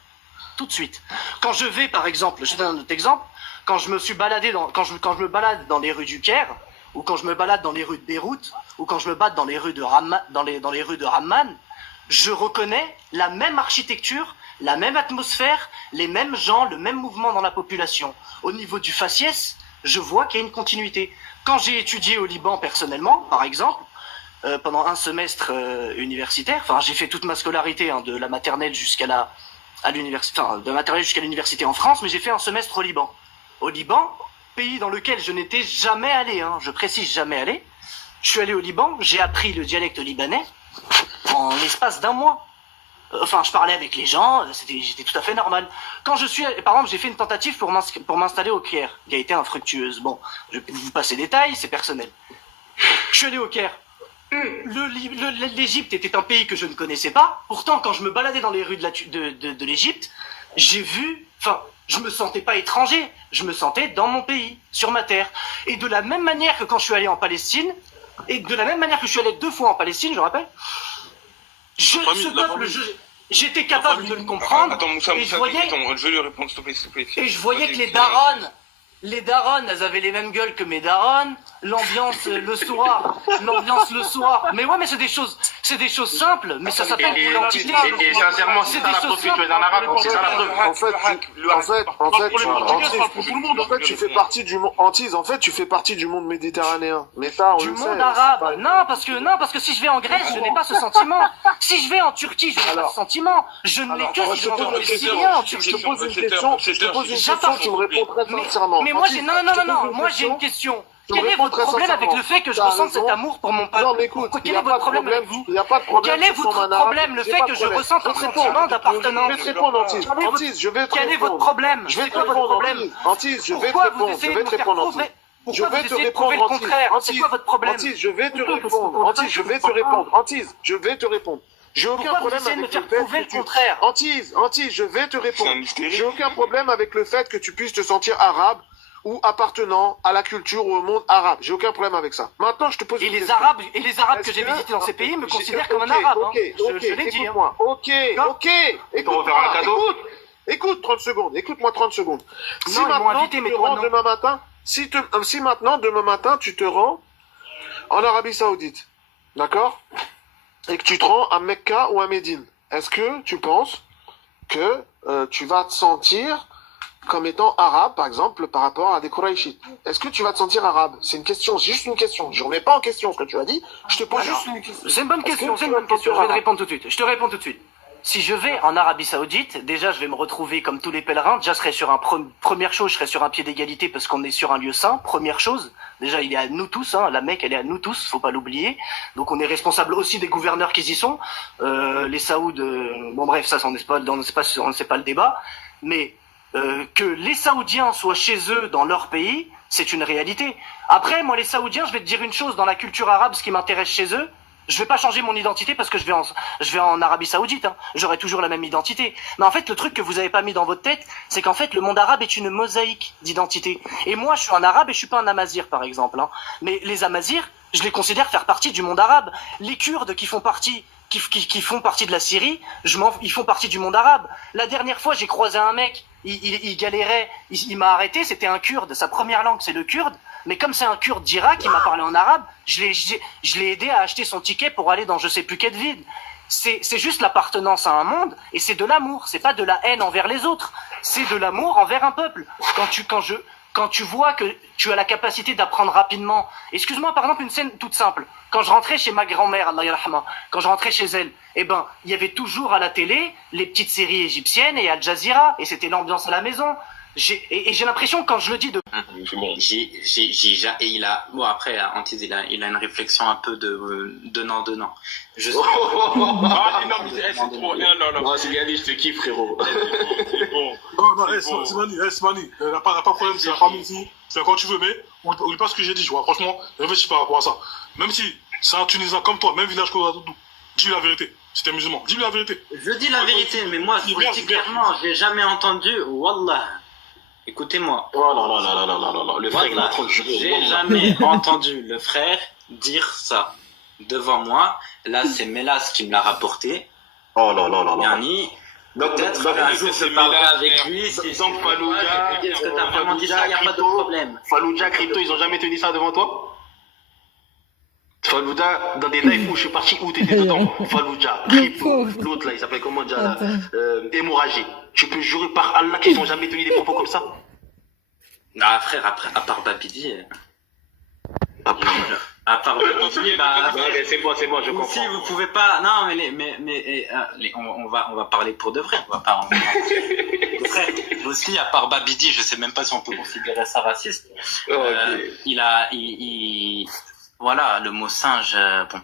Tout de suite. Quand je vais, par exemple, je donne un autre exemple, quand je me balade dans les rues du Caire, ou quand je me balade dans les rues de Beyrouth, ou quand je me balade dans les rues de Amman, je reconnais la même architecture, la même atmosphère, les mêmes gens, le même mouvement dans la population. Au niveau du faciès, je vois qu'il y a une continuité. Quand j'ai étudié au Liban personnellement, par exemple, pendant un semestre universitaire, enfin j'ai fait toute ma scolarité, hein, de la maternelle jusqu'à l'université, enfin de la maternelle jusqu'à l'université en France, mais j'ai fait un semestre au Liban. Au Liban, pays dans lequel je n'étais jamais allé, hein, je précise jamais allé. Je suis allé au Liban, j'ai appris le dialecte libanais en l'espace d'un mois. Enfin, je parlais avec les gens, j'étais tout à fait normal. Quand je suis, par exemple, j'ai fait une tentative pour m'installer au Caire, qui a été infructueuse. Bon, je vais vous passer les détails, c'est personnel. Je suis allé au Caire. L'Égypte était un pays que je ne connaissais pas. Pourtant, quand je me baladais dans les rues de l'Égypte, j'ai vu, enfin, je me sentais pas étranger. Je me sentais dans mon pays, sur ma terre. Et de la même manière que quand je suis allé en Palestine, et de la même manière que je suis allé 2 fois en Palestine, je rappelle, j'étais capable de le comprendre. Attends, Moussa, et je voyais, attends, je vais lui répondre, s'il te plaît. et je voyais Vas-y, que les finis. darons, elles avaient les mêmes gueules que mes darons, l'ambiance le soir. Mais ouais, mais c'est des choses simples, mais ça s'appelle l'identité. Et sincèrement, c'est ça la preuve que tu es un arabe, c'est ça la preuve. En fait, tu fais partie du monde, Antise, en fait, tu fais partie du monde méditerranéen. Mais ça, on Du le sait. monde arabe. Non, parce que si je vais en Grèce, je n'ai pas ce sentiment. Si je vais en Turquie, je n'ai pas ce sentiment. Je ne l'ai que si je rencontre des Syriens en Je Turquie. te pose une question, tu me réponds très sincèrement. Mais moi, moi, j'ai une question. Quel est votre problème avec le fait que je ressente cet amour pour mon peuple? Non, mais écoute, Quel est votre problème avec vous? Il n'y a pas de problème. Quel est votre problème, le fait que je ressente un sentiment d'appartenance? Je vais te répondre, Antise. Antise, je vais te répondre. Quel est votre problème? Je vais C'est te quoi votre répondre, problème? Antise, je vais te Pourquoi vous répondre. Je essayez vais de te me faire répondre, prouver? Antise. Je Pourquoi vais vous te essayez de prouver répondre, le Antise. contraire? C'est quoi votre problème? Antise, je vais te répondre. Antise, je vais te répondre. Antise, je vais te répondre. J'ai aucun Pourquoi vous problème essayez de me avec le faire fait prouver que le contraire? Antise, je vais te C'est un répondre. mystère. J'ai aucun problème avec le fait que tu puisses te sentir arabe ou appartenant à la culture ou au monde arabe. J'ai aucun problème avec ça. Maintenant, je te pose Et une les question. Arabes que Est-ce j'ai que- visités dans ces pays me J'ai- considèrent comme un ok, arabe. ok, hein. ok, Je l'ai dit. hein. écoute-moi. Ok. t'ont offert un cadeau. Écoute 30 secondes. Écoute-moi 30 secondes. Non, ils m'ont invité, mais tu te toi, rends non. demain matin, si maintenant, demain matin, tu te rends en Arabie Saoudite, d'accord? Et que tu te rends à Mecca ou à Médine, est-ce que tu penses que tu vas te sentir comme étant arabe, par exemple, par rapport à des Qurayshites. Est-ce que tu vas te sentir arabe? C'est une question, c'est juste une question. Je remets pas en question ce que tu as dit, je te pose juste une question. C'est une bonne question, c'est une bonne question. Je vais te répondre tout de suite. Je te réponds tout de suite. Si je vais en Arabie Saoudite, déjà je vais me retrouver comme tous les pèlerins. Déjà, je serai sur première chose, je serai sur un pied d'égalité parce qu'on est sur un lieu saint. Première chose, déjà il est à nous tous, hein, la Mecque elle est à nous tous, faut pas l'oublier. Donc on est responsable aussi des gouverneurs qui y sont. Les Saouds, bon bref, ça on ne sait pas le débat. Mais que les Saoudiens soient chez eux dans leur pays, c'est une réalité. Après, moi les Saoudiens, je vais te dire une chose, dans la culture arabe, ce qui m'intéresse chez eux, je vais pas changer mon identité parce que je vais en Arabie Saoudite, hein. J'aurai toujours la même identité. Mais en fait, le truc que vous avez pas mis dans votre tête, c'est qu'en fait, le monde arabe est une mosaïque d'identité. Et moi, je suis un arabe et je suis pas un amazir, par exemple, hein. Mais les amazirs, je les considère faire partie du monde arabe. Les Kurdes qui font partie de la Syrie, ils font partie du monde arabe. La dernière fois, j'ai croisé un mec, il galérait, il m'a arrêté, c'était un Kurde, sa première langue c'est le kurde, mais comme c'est un Kurde d'Irak, il m'a parlé en arabe, je l'ai aidé à acheter son ticket pour aller dans je sais plus quelle ville. C'est juste l'appartenance à un monde, et c'est de l'amour, c'est pas de la haine envers les autres, c'est de l'amour envers un peuple. Quand tu vois que tu as la capacité d'apprendre rapidement, excuse-moi par exemple une scène toute simple, quand je rentrais chez ma grand-mère, Allah yarhama, quand je rentrais chez elle, eh ben, il y avait toujours à la télé les petites séries égyptiennes et Al Jazeera, et c'était l'ambiance à la maison. Et j'ai l'impression quand je le dis de... Et il a... Bon après, Antise, il a une réflexion un peu de donnant-donnant. Je sais... Ah, non, mais c'est trop... Non, c'est bien dit, je te kiffe, frérot. C'est bon. Non, c'est Mani. Pas de problème, c'est la famille ici. Fais quand tu veux, mais oublie pas ce que j'ai dit, tu vois. Franchement, réfléchis par rapport à ça. Même si c'est un Tunisien comme toi, même village que Ouagadougou, dis-lui la vérité. Si t'es musulman, dis-lui la vérité. Je dis la vérité, mais moi, je vous le dis clairement, j'ai jamais entendu, Wallah. Écoutez-moi. Oh là, le frère, il est en train de jurer. J'ai jamais entendu le frère dire ça devant moi. Là, c'est Mélas qui me l'a rapporté. Oh là. Yani, peut-être un jour je parlerai avec lui. Donc, Fallujah, est-ce que t'as vraiment dit ça? Il n'y a pas de problème. Fallujah, Crypto, ils ont jamais tenu ça devant toi? Fallujah, dans des lives où je suis parti, où t'étais dedans? Fallujah, Crypto, l'autre là, il s'appelle comment déjà là? Hémorragie. Tu peux jurer par Allah qu'ils n'ont jamais tenu des propos comme ça? Ah frère, à part Babidi... À part Babidi, bah... c'est bon, je comprends. Si vous pouvez pas... Non, mais on va parler pour de vrai. On va pas... Frère, aussi, à part Babidi, je sais même pas si on peut considérer ça raciste. Voilà, le mot singe, bon...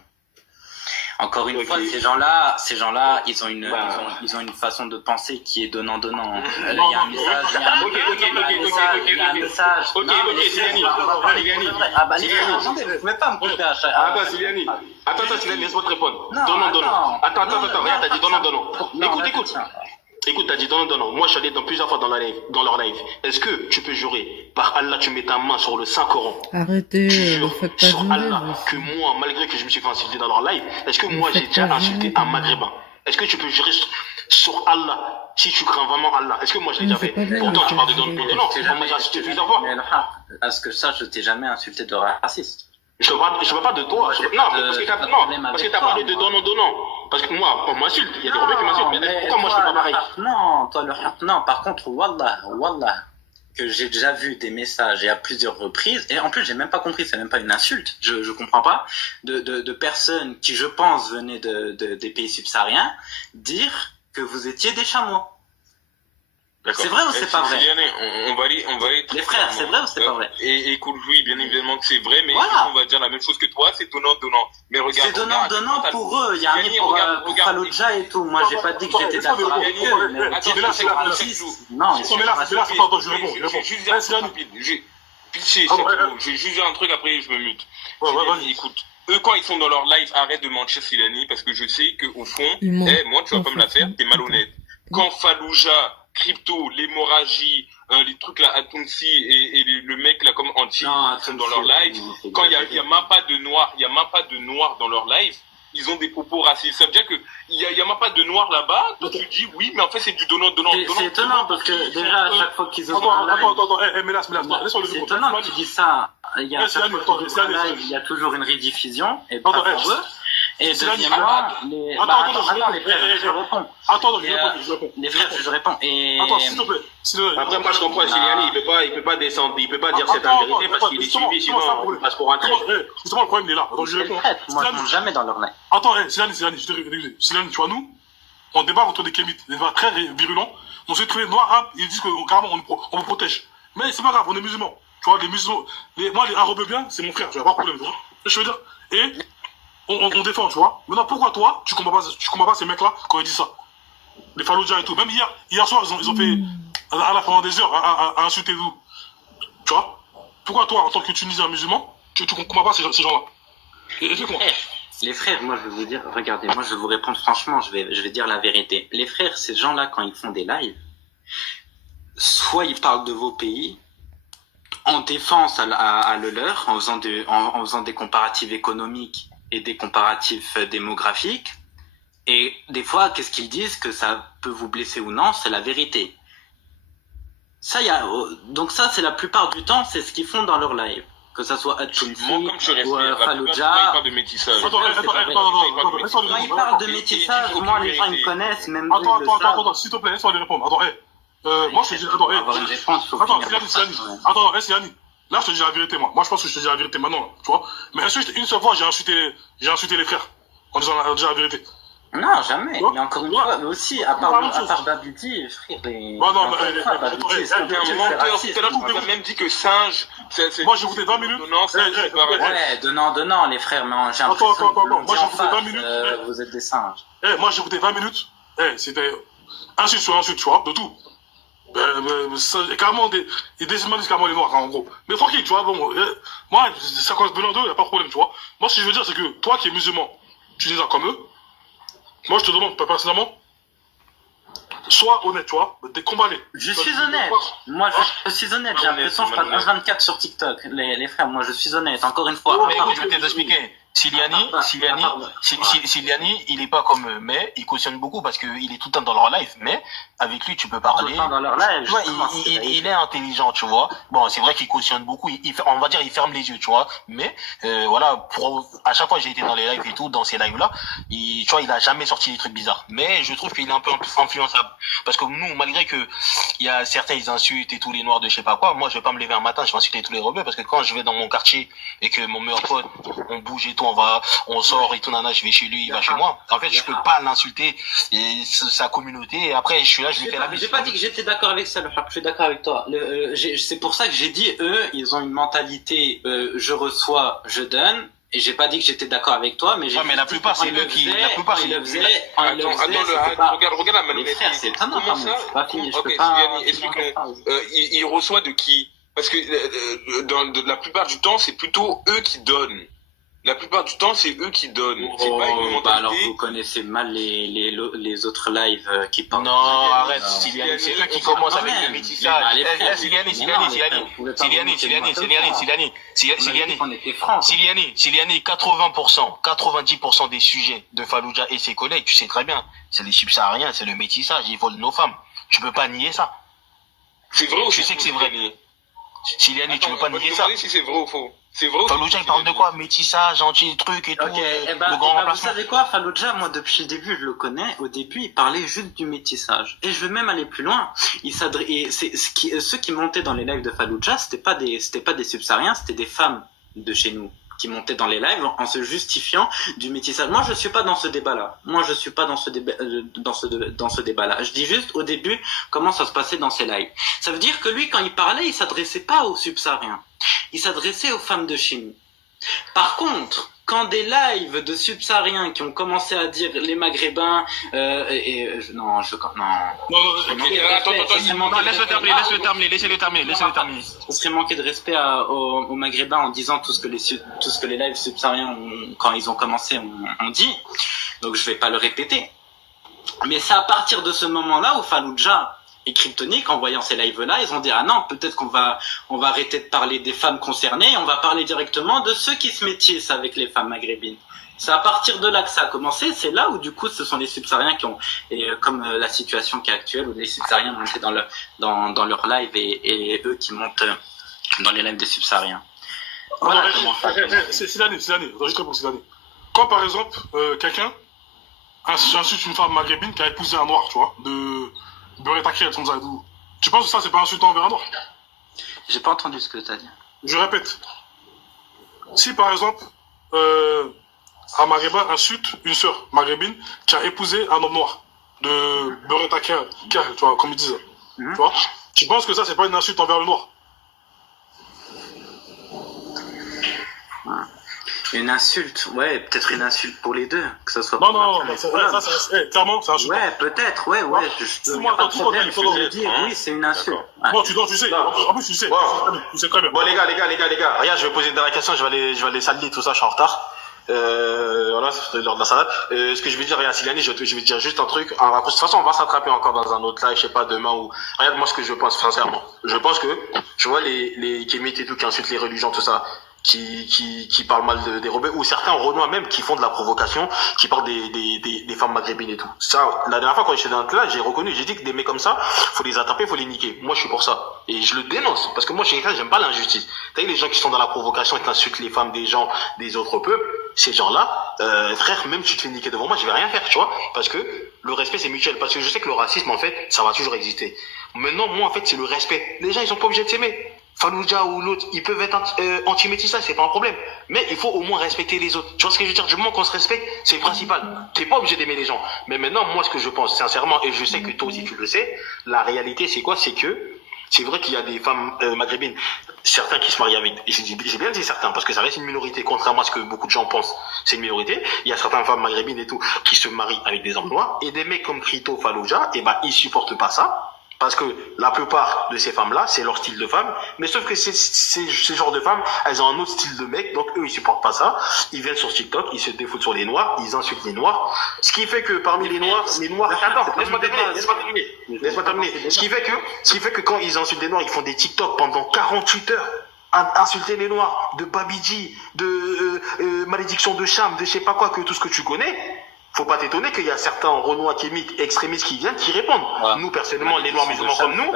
Encore une fois, ces gens-là, ils ont une façon de penser qui est donnant-donnant. Il y a un message, Ok, Sylviani. Ah bah les gars, attendez, vous pouvez pas me couper à chaque... Attends, Sylviani. Attends, Sylviani, laisse-moi te répondre. Donnant. Attends, regarde, t'as dit donnant. Écoute, t'as dit donnant. Moi, je suis allé dans plusieurs fois dans leur live. Est-ce que tu peux jurer par Allah, tu mets ta main sur le Saint-Coran? Arrêtez, faites pas sur jurer, Allah, que moi, malgré que je me suis fait insulter dans leur live, est-ce que moi, j'ai déjà insulté un Maghrébin? Est-ce que tu peux jurer sur Allah, si tu crains vraiment Allah? Est-ce que moi, je l'ai déjà fait? Pourtant, tu parles de donnant. Moi, j'ai insulté plusieurs fois. Est-ce que ça, je t'ai jamais insulté de raciste? Je ne parle pas de toi. Parce que t'as parlé de donnant. Parce que moi, on m'insulte. Il y a des rebelles qui m'insultent. Mais pourquoi moi, je fais pas pareil? Non, par contre, Wallah, que j'ai déjà vu des messages et à plusieurs reprises, et en plus, j'ai même pas compris, c'est même pas une insulte, je comprends pas, de personnes qui, je pense, venaient des pays subsahariens, dire que vous étiez des chameaux. C'est vrai ou c'est pas vrai? On va aller les frères, c'est vrai ou c'est pas vrai? Et écoute, oui, bien évidemment que c'est vrai, mais voilà. on va dire la même chose que toi, c'est donnant. Mais regarde, c'est donnant pour eux, il y a un mis pour Fallujah et tout. Moi, j'ai pas dit que j'étais d'accord avec eux. Mais non, c'est pas attends, je réponds. Je vais juste dire un truc, après je me mute. Écoute, eux, quand ils sont dans leur live, arrête de mentir, Silani, parce que je sais qu'au fond, moi, tu vas pas me la faire, t'es malhonnête. Quand Fallujah, Crypto, l'hémorragie, les trucs là, Atunsi et le mec là comme Anti sont dans leur live, quand il y a même pas de noirs dans leur live, ils ont des propos racistes. Ça veut dire que il y a même pas de noirs là-bas, donc tu dis oui, mais en fait c'est du donnant. C'est étonnant parce que déjà à chaque fois qu'ils ont Attends, Mélas, laisse-moi c'est étonnant que tu dis ça. Il y a toujours une rediffusion et pas pour eux. Et C'est la deuxièmement, nuit. les... Attends, bah, attends, attends, les frères, je réponds. Attends, Et, je réponds. Les frères, je réponds. Et... Attends, s'il te plaît. Après, moi, je comprends, Siliani, il peut pas descendre, il peut pas dire certaines vérités parce qu'il est suivi, sinon, on passe pour un traître. Justement, le problème, il est là. Attends, je réponds. Moi, je monte jamais dans leur live. Attends, Siliani, je t'ai réglé. Siliani, tu vois, nous, on débat contre des kémites, des débats très virulents. On s'est trouvé noir, arabe, ils disent que carrément, on vous protège. Mais c'est pas grave, on est musulmans. Tu vois, les musulmans, moi, les arabes bien, c'est mon frère, tu vois, pas de problème, tu vois. Je veux dire, et on défend, tu vois. Maintenant, pourquoi toi, tu combats pas ces mecs-là quand ils disent ça? Les Fallujah et tout. Même hier soir, ils ont fait, pendant des heures, à insulter nous. Tu vois? Pourquoi toi, en tant que Tunisien musulman, tu combats pas ces gens-là? Explique-moi. Les frères, moi je vais vous dire, regardez, moi je vais vous répondre franchement, je vais dire la vérité. Les frères, ces gens-là, quand ils font des lives, soit ils parlent de vos pays, en défense à le leur, en faisant des comparatifs économiques et des comparatifs démographiques, et des fois, qu'est-ce qu'ils disent, que ça peut vous blesser ou non, c'est la vérité. Ça, donc ça, c'est la plupart du temps, c'est ce qu'ils font dans leur live. Que ça soit At-Tunsi ou Fallujah. Pas de métissage. Attends, quand ils parlent de métissage, moi les gens ils me connaissent, même eux, ils le savent. Attends, s'il te plaît, laisse-moi les répondre. Attends, moi je te dis, attends, Siliani, là je te dis la vérité, moi. Moi je pense que je te dis la vérité maintenant, là, tu vois. Mais est-ce que une seule fois j'ai insulté les frères en disant la vérité? Non, jamais. Mais encore une fois, aussi, à part Babidi, frère, les... Bah non, tu as même dit que singe, moi j'ai voté 20 minutes. Ouais, donnant, les frères, mais j'ai l'impression que moi j'ai voté 20 minutes. Vous êtes des singes. Moi j'ai voté 20 minutes. C'était insulte sur insulte, tu vois, de tout. Carrément, ils déshumanisent carrément les noirs, en gros. Mais tranquille, tu vois, bon, moi, ça cause Benoît d'eux, y a pas de problème, tu vois. Moi, ce que je veux dire, c'est que toi qui es musulman, tu dis ça comme eux. Moi, je te demande, personnellement, sois honnête, tu vois, combats-les. Je suis honnête. Moi, je suis honnête. J'ai l'impression que je parle 24 sur TikTok. Les frères, moi, je suis honnête. Encore une fois. Mais écoute, je vais t'expliquer. Siliani, il est pas comme eux, mais il cautionne beaucoup parce qu'il est tout le temps dans leur live, mais avec lui, tu peux parler. Dans leur live. Ouais, il est intelligent, tu vois. Bon, c'est vrai qu'il cautionne beaucoup, on va dire, il ferme les yeux, tu vois. Mais, voilà, à chaque fois que j'ai été dans les lives et tout, dans ces lives-là, tu vois, il a jamais sorti des trucs bizarres. Mais je trouve qu'il est un peu influençable. Parce que nous, malgré que il y a certains, ils insultent et tous les noirs de je sais pas quoi, moi, je vais pas me lever un matin, je vais insulter tous les rebeux, parce que quand je vais dans mon quartier et que mon meilleur pote, on bouge et tout, on sort et tout, nana, je vais chez lui, il va chez moi. En fait, je peux pas l'insulter et sa communauté. Et après, je suis là, je lui fais la bise. J'ai pas dit que j'étais d'accord avec ça, je suis d'accord avec toi. C'est pour ça que j'ai dit, eux, ils ont une mentalité, je reçois, je donne. Et j'ai pas dit que j'étais d'accord avec toi, mais j'ai mais la plupart, c'est eux qui, la plupart, ils le faisaient. Regarde la malhonnêteté. C'est étonnant, comment ça? Ok, explique-nous. Il reçoit de qui? Parce que dans la plupart du temps, c'est plutôt eux qui donnent. La plupart du temps, c'est eux qui donnent. C'est pas une mentalité. Alors vous connaissez mal les autres lives qui parlent. Non, arrête, Siliani, c'est eux qui commencent avec le métissage. Siliani, 80%, 90% des sujets de Fallujah et ses collègues, tu sais très bien, c'est les subsahariens, c'est le métissage, ils volent nos femmes. Tu peux pas nier ça. C'est vrai ou tu sais que c'est vrai. Siliani, tu peux pas nier ça. Si c'est vrai ou faux. C'est vrai. Fallujah, il parle de quoi? Métissage, anti-truc et tout. Le grand remplacement. Vous savez quoi? Fallujah, moi, depuis le début, je le connais. Au début, il parlait juste du métissage. Et je vais même aller plus loin. Ceux qui montaient dans les lives de Fallujah, c'était pas des subsahariens, c'était des femmes de chez nous qui montaient dans les lives en se justifiant du métissage. Moi, je suis pas dans ce débat-là. Dans ce débat-là. Je dis juste, au début, comment ça se passait dans ces lives. Ça veut dire que lui, quand il parlait, il s'adressait pas aux subsahariens. Il s'adressait aux femmes de chez nous. Par contre, quand des lives de subsahariens qui ont commencé à dire les maghrébins non, laisse-le terminer. Ce serait manquer de respect aux maghrébins en disant tout ce que les lives subsahariens quand ils ont commencé ont dit. Donc je vais pas le répéter. Mais c'est à partir de ce moment-là où Fallujah et Kryptonique, en voyant ces lives-là, ils ont dit « Ah non, peut-être qu'on va arrêter de parler des femmes concernées, et on va parler directement de ceux qui se métissent avec les femmes maghrébines. » C'est à partir de là que ça a commencé, c'est là où du coup ce sont les subsahariens qui ont, et comme la situation qui est actuelle, où les subsahariens montent dans leur live et eux qui montent dans les lives des subsahariens. Voilà comment ça. C'est Siliani, juste pour Siliani. quand par exemple, quelqu'un insulte une femme maghrébine qui a épousé un noir, tu vois, de Beretakir, tu penses que ça, c'est pas insultant envers un noir? J'ai pas entendu ce que tu as dit. Je répète. Si par exemple, un maghrébin insulte une sœur maghrébine qui a épousé un homme noir de Beretakir, tu vois, comme ils disent. Tu vois, tu penses que ça, c'est pas une insulte envers le noir? Une insulte, ouais, peut-être une insulte pour les deux, que ça soit. Non, clairement, c'est insultant. Ouais, peut-être, ouais, moi, pas de problème, je peux dire, oui, c'est une insulte. Bon, tu sais, en plus, tu sais très bien. Bon, les gars, regarde, je vais poser une dernière question, je vais aller saluer tout ça, je suis en retard. Voilà, c'est l'heure de la salade. Ce que je vais dire, regarde, Silani, je vais dire juste un truc. De toute façon, on va s'attraper encore dans un autre live, je sais pas, demain ou. Regarde, moi, ce que je pense, sincèrement. Je pense que, tu vois, les kémites et tout, qui insultent les religions, tout ça, qui parlent mal des rebelles, ou certains renois même qui font de la provocation, qui parlent des femmes maghrébines et tout. Ça, la dernière fois quand j'étais dans le là, j'ai reconnu, j'ai dit que des mecs comme ça, faut les attraper, faut les niquer. Moi, je suis pour ça. Et je le dénonce, parce que moi, j'aime pas l'injustice. T'as vu les gens qui sont dans la provocation et qui insultent les femmes des gens, des autres peuples, ces gens-là, frère, même si tu te fais niquer devant moi, je vais rien faire, tu vois, parce que le respect, c'est mutuel, parce que je sais que le racisme, en fait, ça va toujours exister. Maintenant, moi, en fait, c'est le respect. Les gens, ils sont pas obligés de s'aimer. Fallujah ou l'autre, ils peuvent être anti-métissage, c'est pas un problème. Mais il faut au moins respecter les autres. Tu vois ce que je veux dire? Du moment qu'on se respecte, c'est le principal. T'es pas obligé d'aimer les gens. Mais maintenant, moi, ce que je pense, sincèrement, et je sais que toi aussi tu le sais, la réalité, c'est quoi? C'est que, c'est vrai qu'il y a des femmes maghrébines, certains qui se marient avec, j'ai bien dit certains, parce que ça reste une minorité, contrairement à ce que beaucoup de gens pensent, c'est une minorité. Il y a certaines femmes maghrébines et tout, qui se marient avec des hommes noirs, et des mecs comme Krito, Fallujah, et ben, ils supportent pas ça. Parce que la plupart de ces femmes-là, c'est leur style de femme. Mais sauf que ces genres de femmes, elles ont un autre style de mec. Donc eux, ils supportent pas ça. Ils viennent sur TikTok, ils se défoutent sur les noirs, ils insultent les noirs. Ce qui fait que parmi les noirs... Attends, laisse-moi terminer. Ce qui fait que quand ils insultent les noirs, ils font des TikTok pendant 48 heures. Insulter les noirs, de Babidi, de malédiction de Cham, de je sais pas quoi, que tout ce que tu connais. Faut pas t'étonner qu'il y a certains renois kémiques extrémistes qui viennent, qui répondent. Ouais. Nous, personnellement, les noirs musulmans comme nous,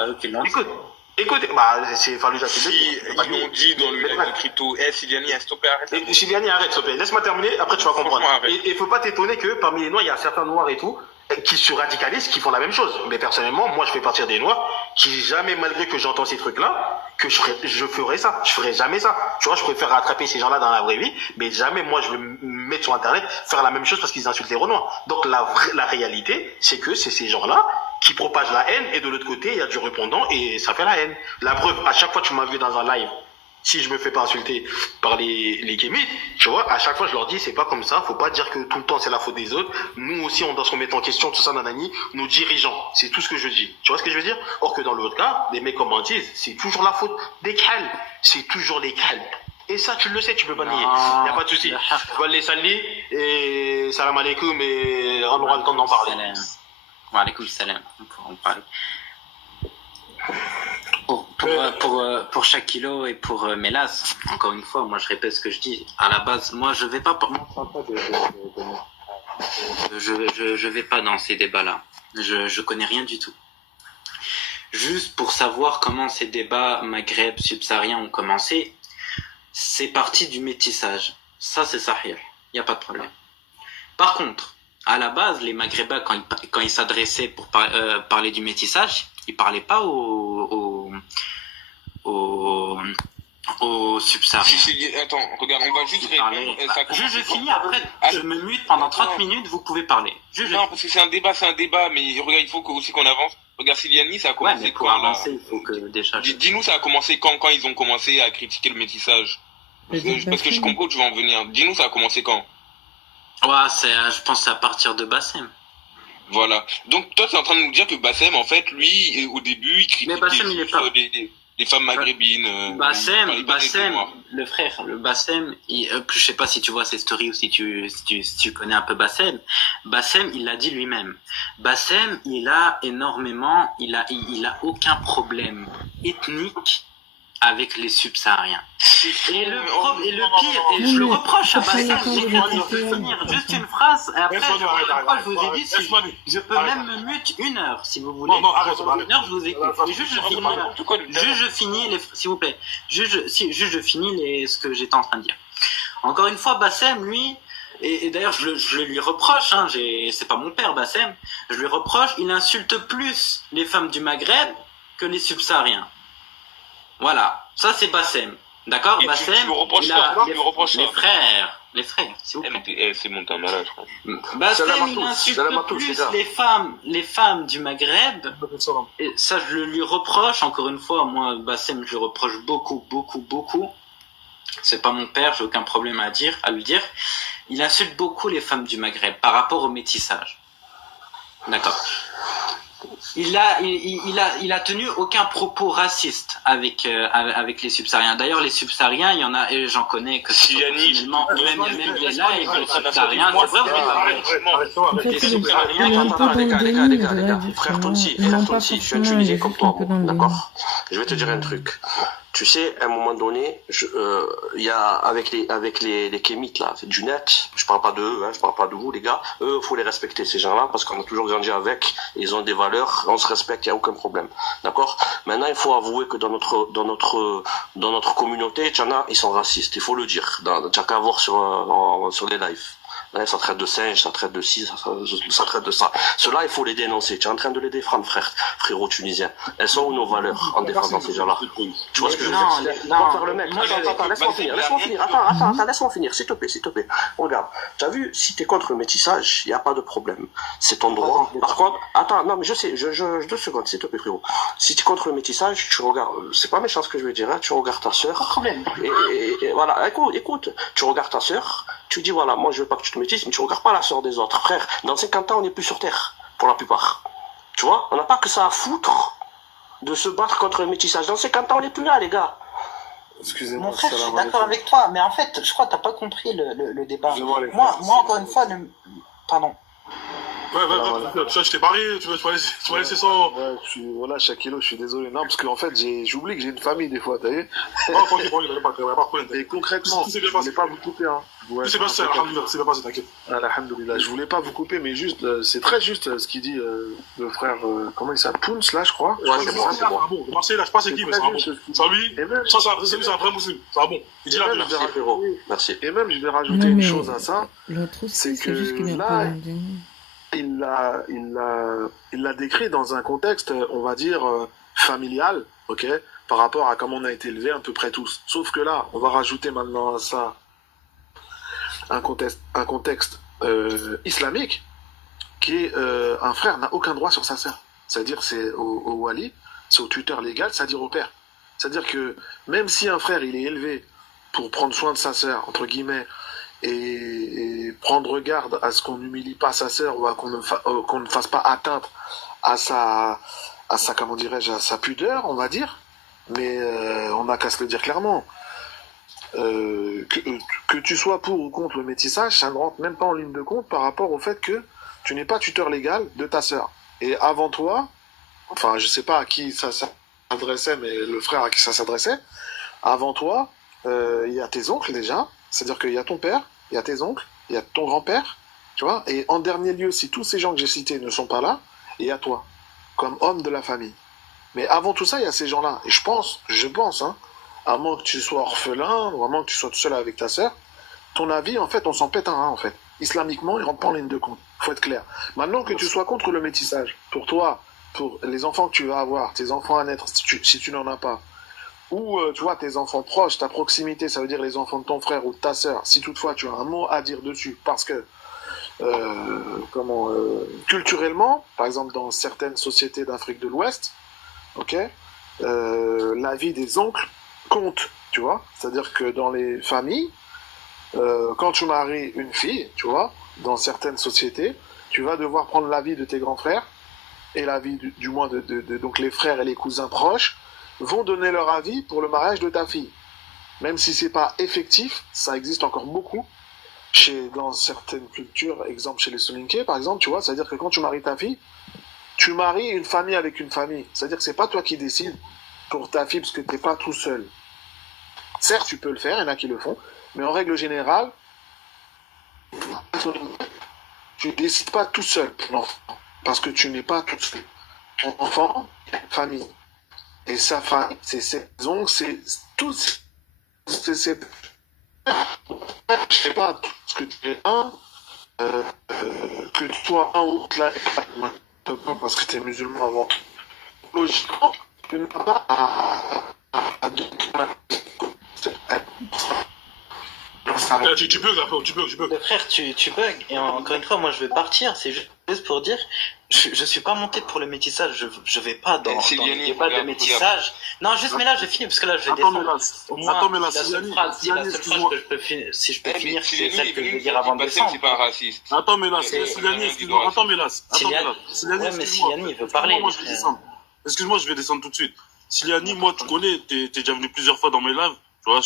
écoute, bah, c'est Fallujah qui le dit. Ils l'ont dit dans le live de Crypto. Siliani, arrête. Siliani, arrête, s'il te plaît. Laisse-moi terminer, après tu vas comprendre. Et faut pas t'étonner que parmi les noirs, il y a certains noirs et tout, qui se radicalisent, qui font la même chose. Mais personnellement, moi, je fais partir des noirs qui jamais, malgré que j'entends ces trucs-là, que je ferais ça. Je ferais jamais ça. Tu vois, je préfère rattraper ces gens-là dans la vraie vie, mais jamais, moi, je vais me mettre sur Internet, faire la même chose parce qu'ils insultent les renois. Donc, la réalité, c'est que c'est ces gens-là qui propagent la haine, et de l'autre côté, il y a du répondant, et ça fait la haine. La preuve, à chaque fois que tu m'as vu dans un live, si je me fais pas insulter par les kémites, tu vois, à chaque fois je leur dis, c'est pas comme ça, faut pas dire que tout le temps c'est la faute des autres. Nous aussi, on doit se remettre en question, tout ça, nanani, nos dirigeants. C'est tout ce que je dis. Tu vois ce que je veux dire? Or que dans l'autre cas, les mecs comme on dit, c'est toujours la faute des calmes. C'est toujours les calmes. Et ça, tu le sais, tu peux pas nier. Y a pas de souci. Je vais les saluer, et salam alaikum, et on aura le temps d'en parler. Wa alaikum salam. On pourra en parler. Pour Shakilo et pour Mélas, encore une fois, moi je répète ce que je dis. À la base, moi je vais pas je vais pas dans ces débats-là. Je connais rien du tout. Juste pour savoir comment ces débats Maghreb subsahariens ont commencé, c'est parti du métissage. Ça c'est sahih. Il y a pas de problème. Par contre, à la base, les Maghrébins quand ils s'adressaient pour parler du métissage, ils parlaient pas aux subsahariens. Attends, regarde, on va juste répondre. Je finis, après, je me mute pendant 30 minutes, vous pouvez parler. Non, parce que c'est un débat, mais regarde, il faut aussi qu'on avance. Regarde, Siliani, ça a commencé mais pour avancer, il faut que déjà... Dis-nous, ça a commencé quand ils ont commencé à critiquer le métissage. Parce que je comprends où tu vas en venir. Dis-nous, ça a commencé quand? Ouais, je pense que c'est à partir de Bassem. Voilà. Donc, toi, tu es en train de nous dire que Bassem, en fait, lui, au début, il critiquait les femmes maghrébines. Bassem, le frère, le Bassem, je sais pas si tu vois ses stories ou si tu connais un peu Bassem. Bassem, il l'a dit lui-même. Bassem, il a aucun problème ethnique avec les subsahariens. Et le pire, et je le reproche à Bassem, je vais finir juste une phrase, et après, je vous ai dit, je peux même me mute 1 heure, si vous voulez. Non, arrête. 1 heure, je vous écoute. Je finis, s'il vous plaît, je finis ce que j'étais en train de dire. Encore une fois, Bassem, lui, et d'ailleurs je le lui reproche, hein, c'est pas mon père Bassem, je lui reproche, il insulte plus les femmes du Maghreb que les subsahariens. Voilà, ça c'est Bassem. D'accord, Bassem, les frères, s'il vous plaît. C'est mon temps malade, je crois. Bassem, il insulte plus les femmes du Maghreb. Et ça, je le lui reproche. Encore une fois, moi, Bassem, je le reproche beaucoup. C'est pas mon père, j'ai aucun problème à lui dire. Il insulte beaucoup les femmes du Maghreb par rapport au métissage. D'accord. Il a tenu aucun propos raciste avec les subsahariens. D'ailleurs, les subsahariens, il y en a, et j'en connais que personnellement, même les lives, les subsahariens, c'est vrai, les subsahariens, les gars, frère Tonsi, je suis un Tunisien comme toi, d'accord? Je vais te dire un truc. Tu sais, à un moment donné, il y a avec les kémites là, du net, je parle pas d'eux, hein, je parle pas de vous les gars, eux faut les respecter ces gens-là parce qu'on a toujours grandi avec, ils ont des valeurs, on se respecte, il y a aucun problème, d'accord. Maintenant il faut avouer que dans notre communauté, ils sont racistes, il faut le dire, t'as qu'à voir sur les lives. Ouais, ça traite de singe, ça traite de ci, ça traite de ça. Cela, il faut les dénoncer. Tu es en train de les défendre, frérot tunisien. Elles sont où nos valeurs en défendant ces gens-là? Tu vois ce que je veux dire? Non, faire le mec. Attends, laisse-moi finir. Attends, laisse-moi finir, s'il te plaît. Regarde, tu as vu, si tu es contre le métissage, il n'y a pas de problème. C'est ton droit. Par contre, attends, non, mais je sais, 2 secondes, s'il te plaît, frérot. Si tu es contre le métissage, tu regardes, c'est pas méchant ce que je veux dire, hein, tu regardes ta sœur. Pas de problème. Et voilà, écoute, tu regardes ta sœur, tu dis, voilà, moi je veux pas que tu te métisses, mais tu regardes pas la sœur des autres. Frère, dans 50 ans, on n'est plus sur Terre, pour la plupart. Tu vois, on n'a pas que ça à foutre de se battre contre le métissage. Dans 50 ans, on n'est plus là, les gars. Excusez-moi. Mon frère, je suis d'accord avec toi, mais en fait, je crois que t'as pas compris le débat. Moi, encore une fois, pardon. Ouais, je t'ai barré, tu vas laisser sans... Ouais, voilà, Shakilo, je suis désolé. Non, parce qu'en fait, j'oublie que j'ai une famille des fois, t'as vu? Non, tranquille, il n'y a pas de problème. Et concrètement, je voulais pas vous couper, hein. Ouais, c'est passé, alhamdoulilah, c'est bien passé, t'inquiète. Alhamdoulilah, je voulais pas vous couper, mais juste, c'est très juste ce qu'il dit le frère, comment il s'appelle? Poons, là, je crois. Ouais, c'est bon. Le Marseille, là, je sais pas c'est qui, mais c'est un bon. Ça, lui, c'est un vrai musulman, c'est un bon. Il dit la vérité. Merci. Et même, je vais rajouter une chose à ça. C'est que là, il l'a décrit dans un contexte, on va dire, familial, ok, par rapport à comment on a été élevé à peu près tous. Sauf que là, on va rajouter maintenant à ça un contexte islamique, qui est un frère n'a aucun droit sur sa sœur. C'est-à-dire, c'est au wali, c'est au tuteur légal, c'est-à-dire au père. C'est-à-dire que même si un frère, il est élevé pour prendre soin de sa sœur, entre guillemets, et prendre garde à ce qu'on n'humilie pas sa sœur ou à qu'on ne fasse pas atteinte à sa comment dirais-je, à sa pudeur, on va dire, mais on n'a qu'à se le dire clairement. Que tu sois pour ou contre le métissage, ça ne rentre même pas en ligne de compte par rapport au fait que tu n'es pas tuteur légal de ta sœur. Et avant toi, enfin je sais pas à qui ça s'adressait, mais le frère à qui ça s'adressait, avant toi, il y a tes oncles déjà. C'est-à-dire qu'il y a ton père, il y a tes oncles, il y a ton grand-père, tu vois, et en dernier lieu, si tous ces gens que j'ai cités ne sont pas là, il y a toi, comme homme de la famille. Mais avant tout ça, il y a ces gens-là. Et je pense, hein, à moins que tu sois orphelin, ou à moins que tu sois tout seul avec ta sœur, ton avis, en fait, on s'en pète un rein, en fait. Islamiquement, il rentre pas en ligne de compte. Faut être clair. Maintenant que tu sois contre le métissage, pour toi, pour les enfants que tu vas avoir, tes enfants à naître, si tu n'en as pas, ou tu vois tes enfants proches, ta proximité, ça veut dire les enfants de ton frère ou de ta sœur, si toutefois tu as un mot à dire dessus, parce que culturellement, par exemple dans certaines sociétés d'Afrique de l'Ouest, ok, la vie des oncles compte, tu vois, c'est-à-dire que dans les familles, quand tu maries une fille, tu vois, dans certaines sociétés, tu vas devoir prendre l'avis de tes grands frères et l'avis du moins de donc les frères et les cousins proches vont donner leur avis pour le mariage de ta fille. Même si c'est pas effectif, ça existe encore beaucoup dans certaines cultures, exemple chez les Soninké, par exemple, tu vois, c'est-à-dire que quand tu maries ta fille, tu maries une famille avec une famille. C'est-à-dire que c'est pas toi qui décides pour ta fille parce que t'es pas tout seul. Certes, tu peux le faire, il y en a qui le font, mais en règle générale, tu décides pas tout seul pour l'enfant, parce que tu n'es pas tout seul. Ton enfant, famille. Et sa famille, c'est ses oncles, c'est tous, je sais pas, parce que tu es un, que tu sois un ou l'autre là, pas parce que tu es musulman avant. Logiquement, tu n'as pas à Tu bugs un peu, tu bugs. Frère, tu bugs. Et encore une fois, moi, je vais partir. C'est juste pour dire, je suis pas monté pour le métissage. Je vais pas dans le débat de métissage. Non, juste, mais là, je finis, parce que là, je vais descendre. Attends, mais là, la seule phrase que je peux finir, si je peux finir, c'est celle que je vais dire avant de descendre. C'est pas un raciste. Attends, mais là, Siliani, excuse-moi. Attends, mais là, ouais, mais Siliani, il veut parler. Moi, je vais descendre. Excuse-moi, je vais descendre tout de suite. Siliani, moi, tu connais, t'es déjà venu plusieurs fois dans mes lives. Tu vois,